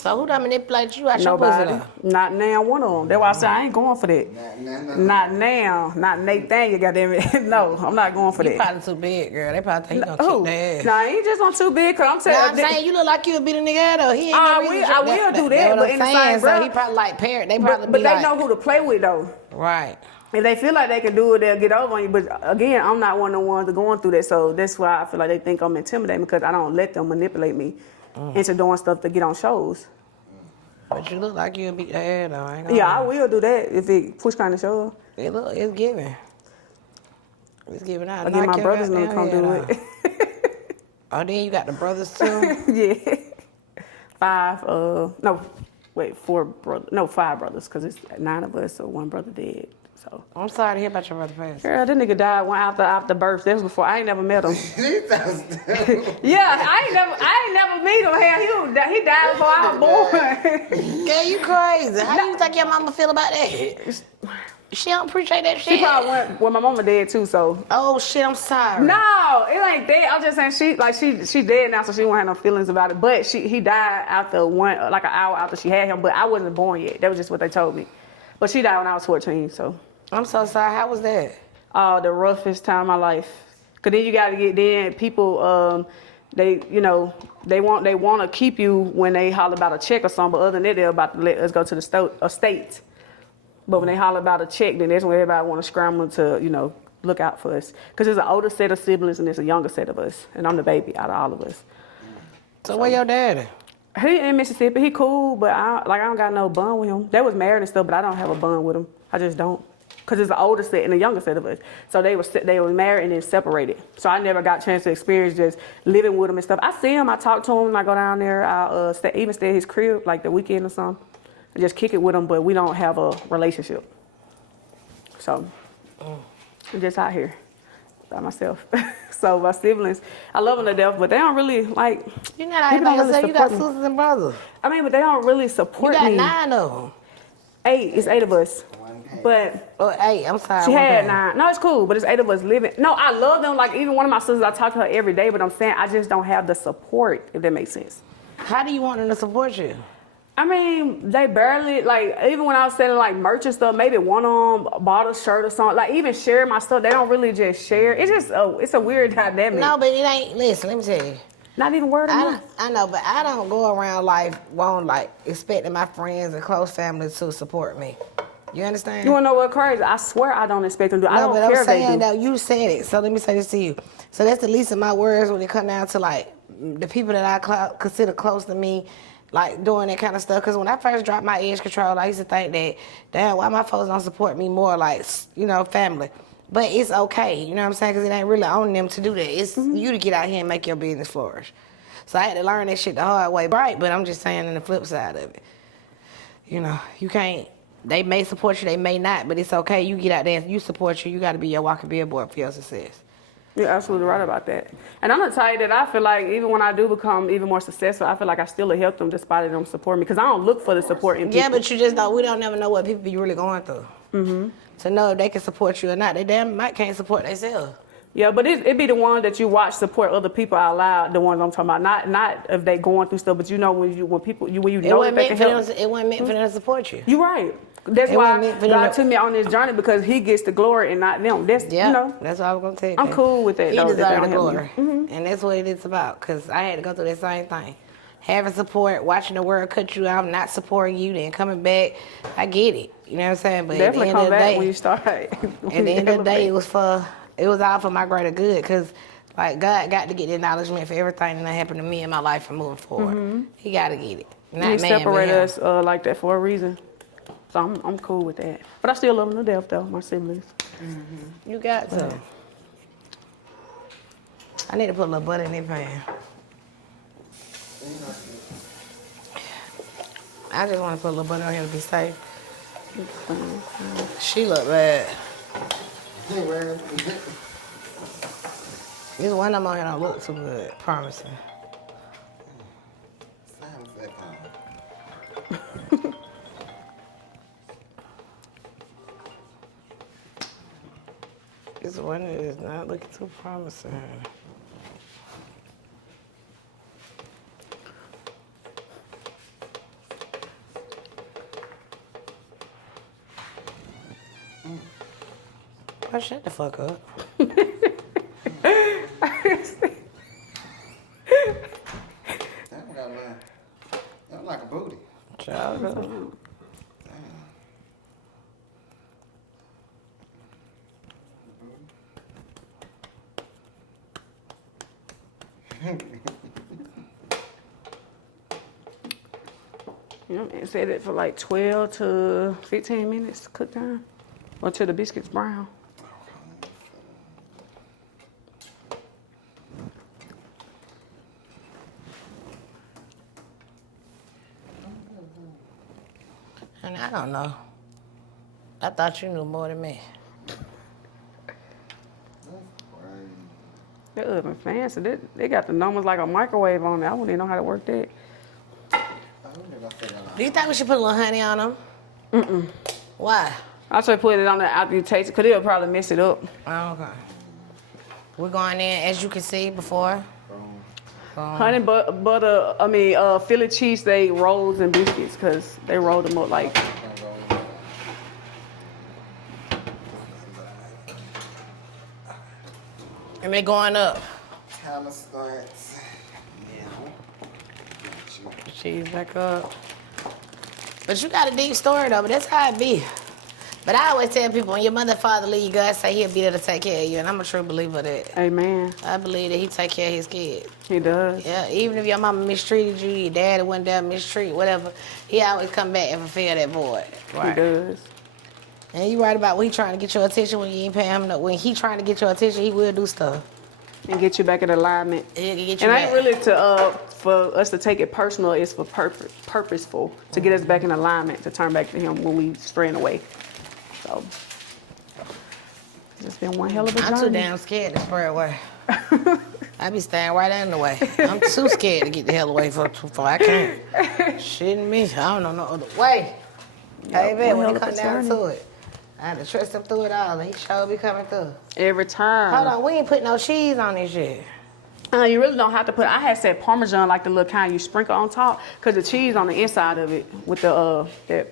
So who done manipulate you out your pussy Nobody. though? Not now one of them. That's why I said I ain't going for that. Nah. Not now. Not Nathaniel, goddamn it. No, I'm not going for You that. probably too big, girl. They probably think you gonna Who? kick their ass. Nah, I ain't just on too big, cause I'm No, telling I'm saying you look like you'll beat a nigga out though. He ain't no reason I will do that, what but I'm in the saying, same so breath. he probably like parent. They probably But be they like, know who to play with though. right. If they feel like they can do it, they'll get over on you. But again, I'm not one of the ones that going through that. So that's why I feel like they think I'm intimidating because I don't let them manipulate me into doing stuff to get on shows. But you look like you'll beat their ass though. I ain't gonna Yeah, I lie. will do that if it push kind of shove. It's giving. It's giving out. I get my Knock your brothers to goddamn come head do off. it. Oh, then you got the brothers too. Yeah. 4 brothers. No, 5 brothers because it's 9 of us, so 1 brother dead. So. I'm sorry to hear about your brother passing. Girl, that nigga died one after birth. That was before. I ain't never met him. Jesus. Yeah, I ain't never meet him. Hell, he died before I was born. Girl, you crazy. How do you think your mama feel about that? She don't appreciate that shit. She probably went when my mama dead too. So Oh shit, I'm sorry. no, it ain't dead. I'm just saying she dead now, so she won't have no feelings about it. But he died after an hour after she had him. But I wasn't born yet. That was just what they told me. But she died when I was 14. So. I'm so sorry. How was that? The roughest time of my life. Cause then you gotta get people. They want to keep you when they holler about a check or something. But other than that, they're about to let us go to the estate. But when they holler about a check, then that's when everybody want to scramble to look out for us. Cause there's an older set of siblings and there's a younger set of us, and I'm the baby out of all of us. So where your daddy? He in Mississippi. He cool, but I don't got no bond with him. They was married and stuff, but I don't have a bond with him. I just don't. Cause it's an older set and a younger set of us. So they were married and then separated. So I never got a chance to experience just living with him and stuff. I see him, I talk to him when I go down there. I'll even stay at his crib like the weekend or something. And just kick it with him, but we don't have a relationship. So I'm just out here by myself. So my siblings, I love them to death, but they don't really like. You're not out here by yourself. You got support me. sisters and brothers. I mean, but they don't really support You got me. 9 of them. 8. It's 8 of us. But Oh, 8. I'm sorry. she one had thing. 9. No, it's cool, but it's 8 of us living. No, I love them. Like even one of my sisters, I talk to her every day, but I'm saying I just don't have the support, if that makes sense. How do you want them to support you? I mean, they barely, like, even when I was selling, like, merch and stuff, maybe one of them bought a shirt or something. Like, even share my stuff, they don't really just share. It's just, it's a weird dynamic. No, but it ain't. Listen, let me tell you. Not even word of mouth. I know, but I don't go around life expecting my friends and close family to support me. You understand? You want to know what crazy? I swear I don't expect them to do. I No, don't but care I'm if they saying do. that you said it. So let me say this to you. So that's the least of my words when it come down to like the people that I consider close to me, like doing that kind of stuff. Because when I first dropped my edge control, I used to think that, damn, why my folks don't support me more, like, family. But it's okay, you know what I'm saying? Because it ain't really on them to do that. It's you to get out here and make your business flourish. So I had to learn that shit the hard way. Right, but I'm just saying on the flip side of it. You can't. They may support you, they may not, but it's okay. You get out there and you support you. You got to be your walking billboard for your success. You're absolutely right about that. And I'm the type that I feel like even when I do become even more successful, I feel like I still will help them despite them supporting me. Because I don't look for the support in people. Yeah, but you just don't. We don't never know what people be really going through. Mm-hmm. To know if they can support you or not. They damn might can't support themselves. Yeah, but it be the ones that you watch support other people out loud. The ones I'm talking about, not if they going through stuff, but when you know that they can help. It wasn't meant for them to support you. You're right. That's It why wasn't meant for them God to- took me on this journey because He gets the glory and not them. That's Yeah, that's what I was gonna tell you. I'm cool with that. He though, that they deserves the don't help me. glory, and that's what it is about. Cause I had to go through that same thing. Having support, watching the world cut you out, not supporting you, then coming back. I get it. You know what I'm saying? But Definitely at come the end of the back day, when you start. at the end of the day, it was all for my greater good. Cause like God got to get the acknowledgement for everything that happened to me in my life and moving forward. He got to get it. Not He man, separated but him. us like that for a reason. So I'm cool with that. But I still love them to death, though, my siblings. You got to. I need to put a little butter in that pan. I just want to put a little butter on here to be safe. She look bad. This one of them on here don't look too good. Promising. This one is not looking too promising. Oh, shut the fuck up. That one got that like a booty. Child. You know, and set it for like 12 to 15 minutes cook time until the biscuits brown. And I don't know. I thought you knew more than me. That oven fancy. They got the numbers like a microwave on it. I wouldn't even know how to work that. Do you think we should put a little honey on them? Mm-mm. Why? I should put it on there after you taste it, because it'll probably mess it up. Oh, okay. We're going in, as you can see before. Honey, butter, Philly cheesesteak rolls and biscuits, because they roll them up like... And they going up. Timer starts. Cheese back up. But you got a deep story though, but that's how it be. But I always tell people, when your mother and father leave you, God say he'll be there to take care of you. And I'm a true believer of that. Amen. I believe that he take care of his kids. He does. Yeah, even if your mama mistreated you, your daddy went down mistreat, whatever, he always come back and fulfill that void. He does. And you right about when he trying to get your attention when you ain't paying him no. When he trying to get your attention, he will do stuff. And get you back in alignment. He'll get you and back. ain't really for us to take it personal. It's for purposeful to get us back in alignment, to turn back to him when we straying away. So it's been one hell of a journey. I'm too damn scared to spray away. I be staying right in the way. I'm too scared to get the hell away for I can't. Shitting me. I don't know no other way. Hey, man, when it come down to it, I had to trust him through it all. He sure be coming through. Every time. Hold on, we ain't put no cheese on this shit. You really don't have to put. I had said Parmesan, like the little kind you sprinkle on top, cause the cheese on the inside of it with the Oh yeah,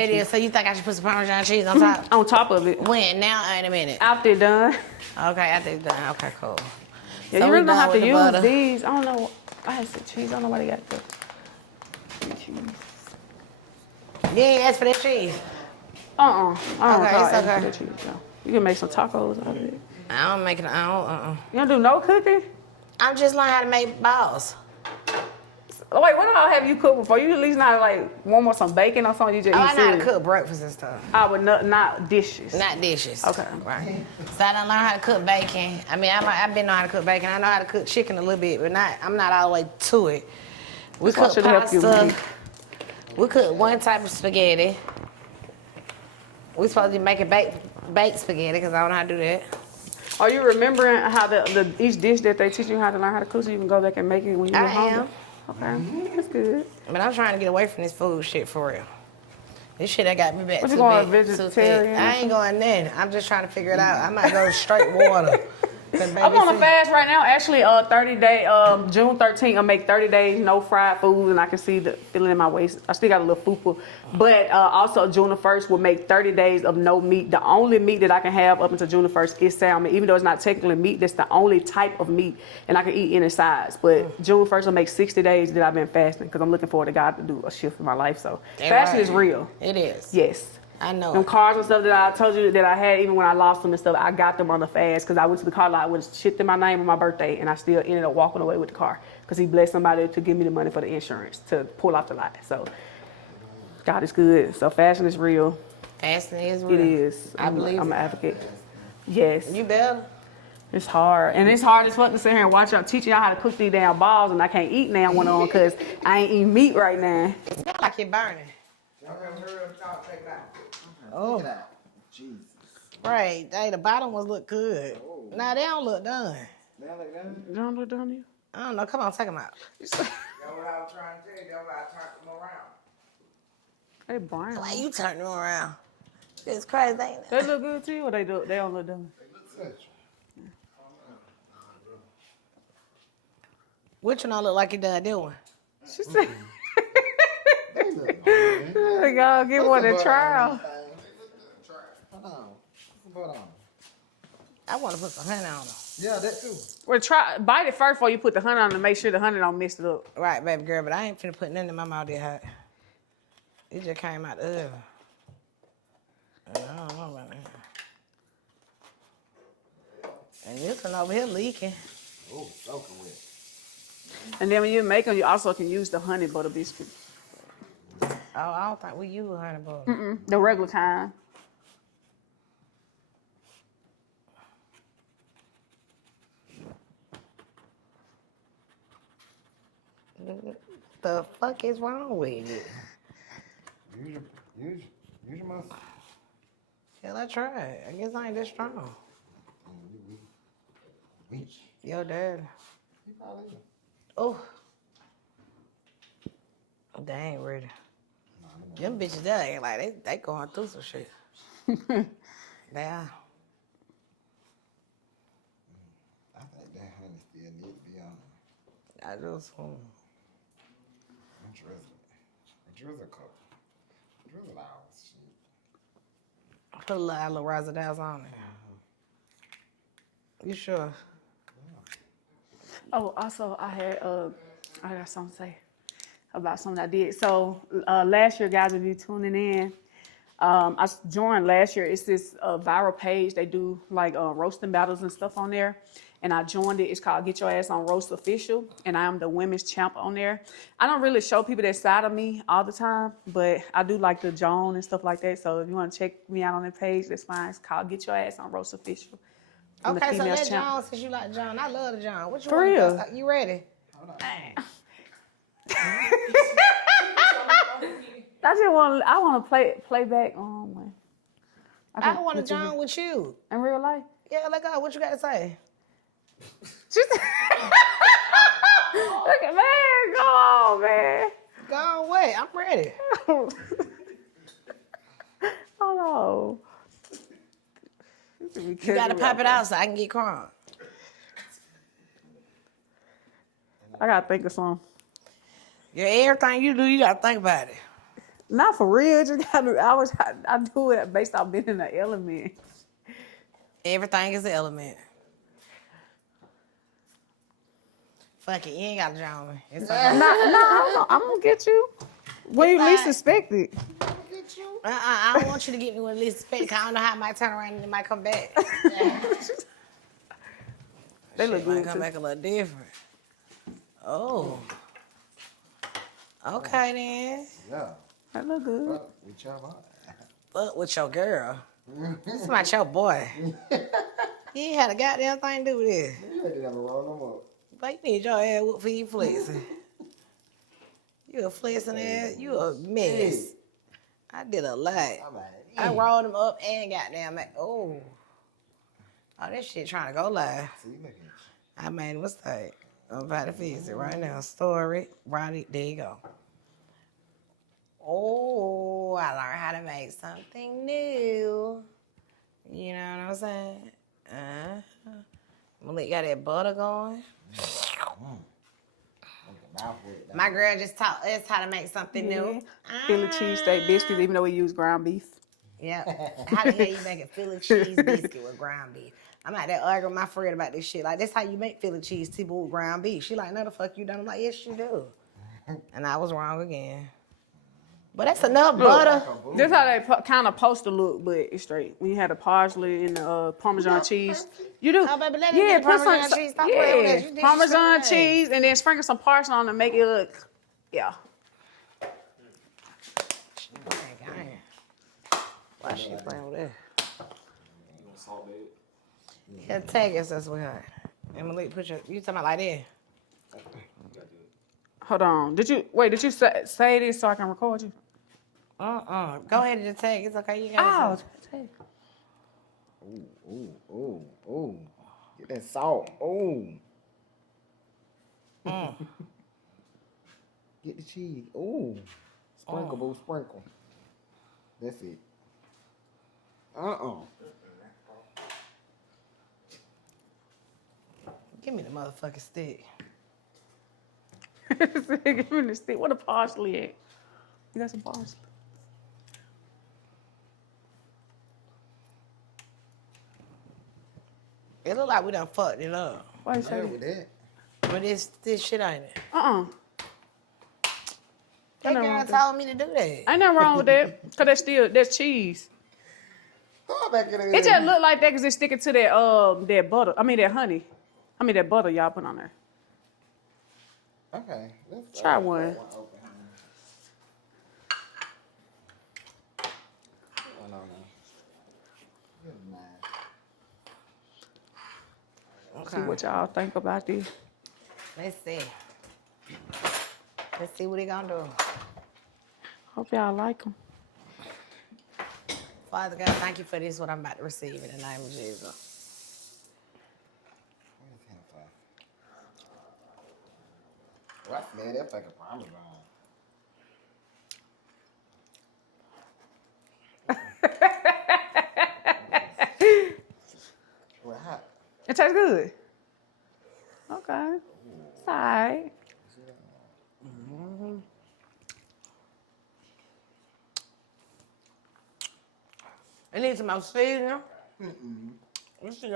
it cheese. is. So you think I should put some Parmesan cheese on top? On top of it. When? Now or in a minute? After it's done. Okay, after it's done. Okay, cool. Yeah, So you we really don't done have to with the use butter. these. I don't know. I had said cheese. I don't know why they got the cheese. You ain't asked for that cheese. I don't Okay, know it's how okay. to cheese, though. You can make some tacos out of it. I don't make it. I don't. You don't do no cooking? I'm just learning how to make balls. Wait, what all have you cooked before? You at least know how to like warm up some bacon or something. You just Oh, eat I know how to cereal. cook breakfast and stuff. I would not dishes. Not dishes. Okay. Right. So I done learned how to cook bacon. I mean, I've been knowing how to cook bacon. I know how to cook chicken a little bit, but I'm not all the way to it. We That's what cook should help you, pasta. man. We cook one type of spaghetti. We supposed to be making baked spaghetti because I don't know how to do that. Are you remembering how each dish that they teach you how to learn how to cook so you can go back and make it when you're I hungry? Okay, that's good. But I'm trying to get away from this food shit for real. This shit that got me back What too you going, big, too vegetarian? thick. I ain't going there. I'm just trying to figure it out. I might go straight water. 'Cause baby, I'm on a see- fast right now. Actually, 30 day, June 13th, I'll make 30 days no fried food, and I can see the feeling in my waist. I still got a little fupa. But also June the 1st will make 30 days of no meat. The only meat that I can have up until June the 1st is salmon. Even though it's not technically meat, that's the only type of meat, and I can eat any size. But June 1st will make 60 days that I've been fasting because I'm looking forward to God to do a shift in my life. So fasting is real. It is. Yes. I know. Them cars and stuff that I told you that I had, even when I lost them and stuff, I got them on the fast because I went to the car lot with shit in my name on my birthday, and I still ended up walking away with the car because he blessed somebody to give me the money for the insurance to pull off the lot. So God is good. So fasting is real. Fasting is real. It is. I believe I'm it. an advocate. Yes. You better. It's hard. And it's hard as fuck to sit here and watch y'all teaching y'all how to cook these damn balls, and I can't eat now one on because I ain't eating meat right now. It smells like you're burning. Oh. Check it out. Jesus. Right. Hey, the bottom ones look good. Nah, they don't look done. Now look down. You don't look down here? I don't know. Come on, take them out. That's what I was trying to tell you. That's why I turned them around. They brown. Why you turn them around? It's crazy, ain't it? They look good to you, or they don't look done? Which one don't look like you done doing? She said, They look good. y'all give one a trial. Hold on. Put on. I want to put some honey on them. Yeah, that too. Well, bite it first before you put the honey on to make sure the honey don't mess it up. Right, baby girl, but I ain't finna put nothing in my mouth that hot. It just came out the oven. I don't know about that. And this one over here leaking. Oh, soaking wet. And then when you make them, you also can use the honey butter biscuit. Oh, I don't think we use honey butter. The regular kind. The fuck is wrong with it? Use your muscle. Hell, I tried. I guess I ain't that strong. Weak. Yo, dad. He probably is. Oh. They ain't ready. Them bitches there ain't like they going through some shit. They are. I think that honey still need to be on. I just want. Drizzle cup. Drizzle hours. Shit. Put a little razzle dazzle on it. You sure? Oh, also I got something to say about something I did. So last year, guys, if you tuning in, I joined last year. It's this viral page. They do like roasting battles and stuff on there. And I joined it. It's called Get Your Ass on Roast Official. And I am the women's champ on there. I don't really show people that side of me all the time, but I do like the Joan and stuff like that. So if you want to check me out on that page, that's fine. It's called Get Your Ass on Roast Official. I'm Okay, the so let females champ. John, since you like John, I love the John. What you For want? real? You ready? Hold on. I want to play back on. I want a John with you. In real life. Yeah, let go. What you got to say? Look at man, go on, man. Go on, wait. I'm ready. Hold on. You got to pop it out so I can get crunk. I got to think of something. Yeah, everything you do, you got to think about it. Not for real. Just gotta, I do it based on being in the element. Everything is an element. Fuck it, you ain't got to drown me. It's okay. No, I'm gonna get you. When you least expect it. I don't want you to get me with least expect. 'Cause I don't know how it might turn around and it might come back. They look Shit might good come too. back a little different. Oh. Okay then. Yeah. That look good. Fuck with your mind. Fuck with your girl. This is your boy. You ain't had a goddamn thing to do with this. You ain't never roll no more. But you need your ass whooped for you flexing. You a flexing ass. You a mess. I did a lot. I rolled him up and goddamn. Oh, that shit trying to go live. See, look at you. I made a mistake. I'm about to fix it right now. Story. Right, there you go. Oh, I learned how to make something new. You know what I'm saying? Malik got that butter going. My girl just taught us how to make something new. Philly cheesesteak biscuits, even though we use ground beef. Yeah. How the hell you make a Philly cheese biscuit with ground beef? I'm out there arguing with my friend about this shit. Like, that's how you make Philly cheese with ground beef. She like, no, the fuck you done. I'm like, yes, you do. And I was wrong again. But that's enough butter. This how they kind of supposed to look, but it's straight. When you had the parsley and the Parmesan cheese, you do. Oh, baby, let me get Parmesan cheese. Stop playing with that. You Parmesan disrespecting cheese, and then sprinkle some parsley on to make it look, yeah. Why she playing with that? You want salt, babe? Yeah, tag us, that's what we got. And Malik, you talking about like that? You gotta do it. Hold on. Did you say this so I can record you? Go ahead and just tag. It's okay. You got it. Ooh. Get that salt. Ooh. Get the cheese. Ooh. Sprinkle, boo, sprinkle. That's it. Give me the motherfucking stick. Give me the stick. What a parsley at? You got some parsley? It look like we done fucked it up. Why you Yeah, say with that. But this shit ain't it. Uh-uh. That Ain't nothing wrong girl with that. told me to do that. Ain't nothing wrong with that. Because that's cheese. Go back in there. It just look like that because it's sticking to that butter. I mean, that honey. I mean, that butter y'all put on there. Okay. Let's Try one. open. No. You're mad. See what y'all think about this. Let's see. Let's see what he gonna do. Hope y'all like them. Father God, thank you for this, what I'm about to receive in the name of Jesus. Well, I smell that fucking parmesan. Well, hot. It tastes good. Okay. It's all right. It needs some more seasoning. You see,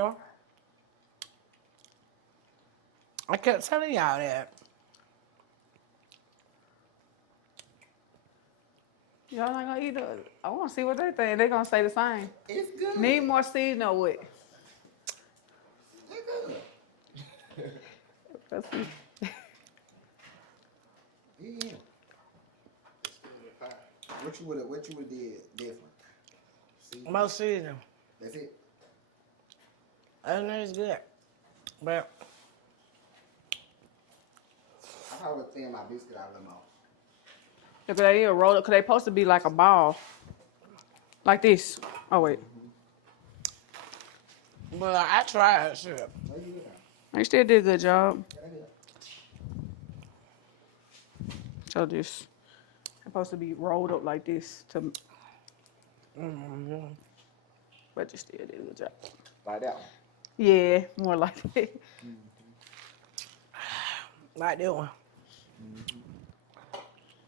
I kept telling y'all that. Y'all not gonna eat it. I want to see what they think. They're gonna say the same. It's good. Need more seasoning or what? It's good. Let's see. Yeah. What you would did different? See? More seasoning. That's it. Other than that, it's good. But I probably would thin my biscuit out a little more. Look at that here, roll it, because they supposed to be like a ball. Like this. Oh, wait. Well, I tried shit. What you doing? You still did a good job. Right here. So this. It's supposed to be rolled up like this. But you still did a good job. Like that one. Yeah, more like that. Like that one.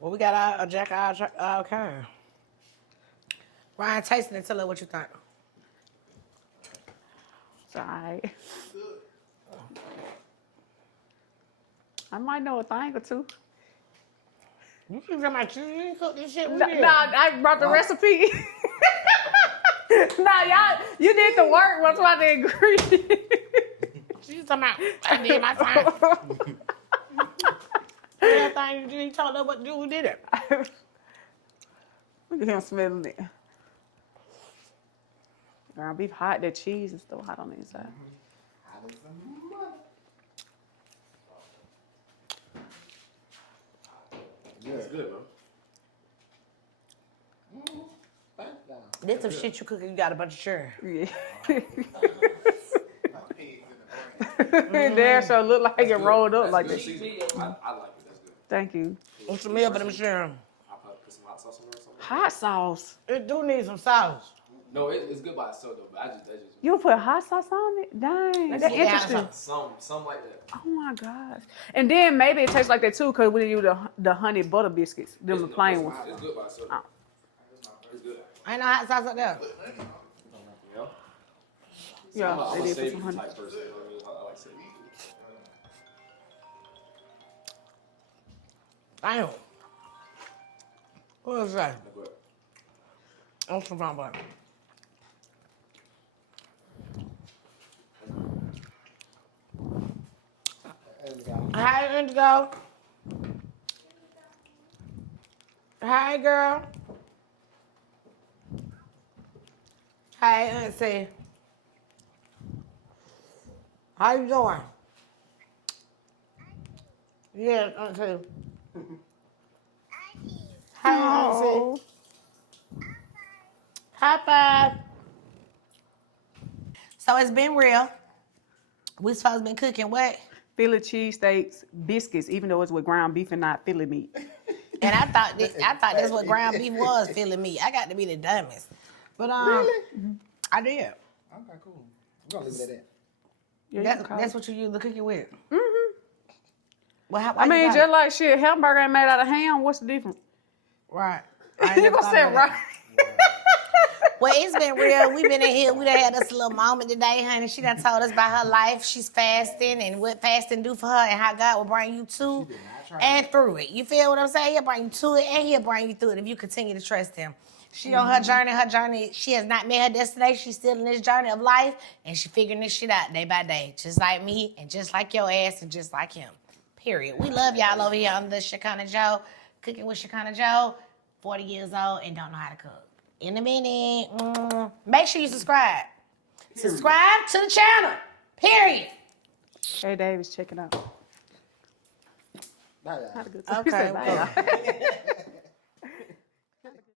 Well, we got our jack our okay. Ryan, taste it and tell her what you think. It's all right. I might know a thing or two. You keep talking about you didn't cook this shit. Nah, I brought the recipe. Nah, y'all, you did the work. What's about the ingredients? She's talking about I did my time. Everything you told her what to do, we did it. Look at him smelling it. Ground beef hot, that cheese is still hot on the inside. Hot as some mother. It's good, man. Thank you. This some shit you cooking, you got a bunch of children. Yeah. There, so it look like it rolled up like Good that. seasoning. I like it. That's good. Thank you. What's some milk for them children? I'll probably put some hot sauce on there or something. Hot sauce. It do need some sauce. No, it's good by itself though. But that's just You put hot sauce on it? Dang, Let's that's get down interesting. some like that. Oh my gosh. And then maybe it tastes like that too, because we use the honey butter biscuits, them the plain ones. It's good by itself. Oh. It's good. Ain't no hot sauce up there. Yeah. Yeah, I'm they a did put savory some honey. type person. You know what I mean? I like savory food. Damn. What is that? But I'm some fun butter. Hi, Indigo. Hi, girl. Hi, Auntie. How you doing? Yeah, Auntie. Hi, Auntie. High five. So it's been real. We supposed to been cooking what? Philly cheesesteaks, biscuits, even though it's with ground beef and not Philly meat. And I thought that's what ground beef was, Philly meat. I got to be the dumbest. But Really? I did. Okay, cool. I'm gonna leave it at that. Yeah, That's what you use the cookie with. Mm-hmm. Well, how, I mean, just like shit, hamburger ain't made out of ham. What's the difference? right. You gonna say right? Well, it's been real. We've been in here. We done had us a little moment today, honey. She done told us about her life. She's fasting and what fasting do for her and how God will bring you to and through it. You feel what I'm saying? He'll bring you to it and he'll bring you through it if you continue to trust him. She on her journey, she has not met her destination. She's still in this journey of life and she figuring this shit out day by day. Just like me and just like your ass and just like him. Period. We love y'all over here on the Shekinah Jo, Cooking with Shekinah Jo, 40 years old and don't know how to cook. In a minute. Make sure you subscribe. Subscribe to the channel. Period. Hey, Davis, check it out. Bye, y'all. Had a good time. Okay. Bye, y'all.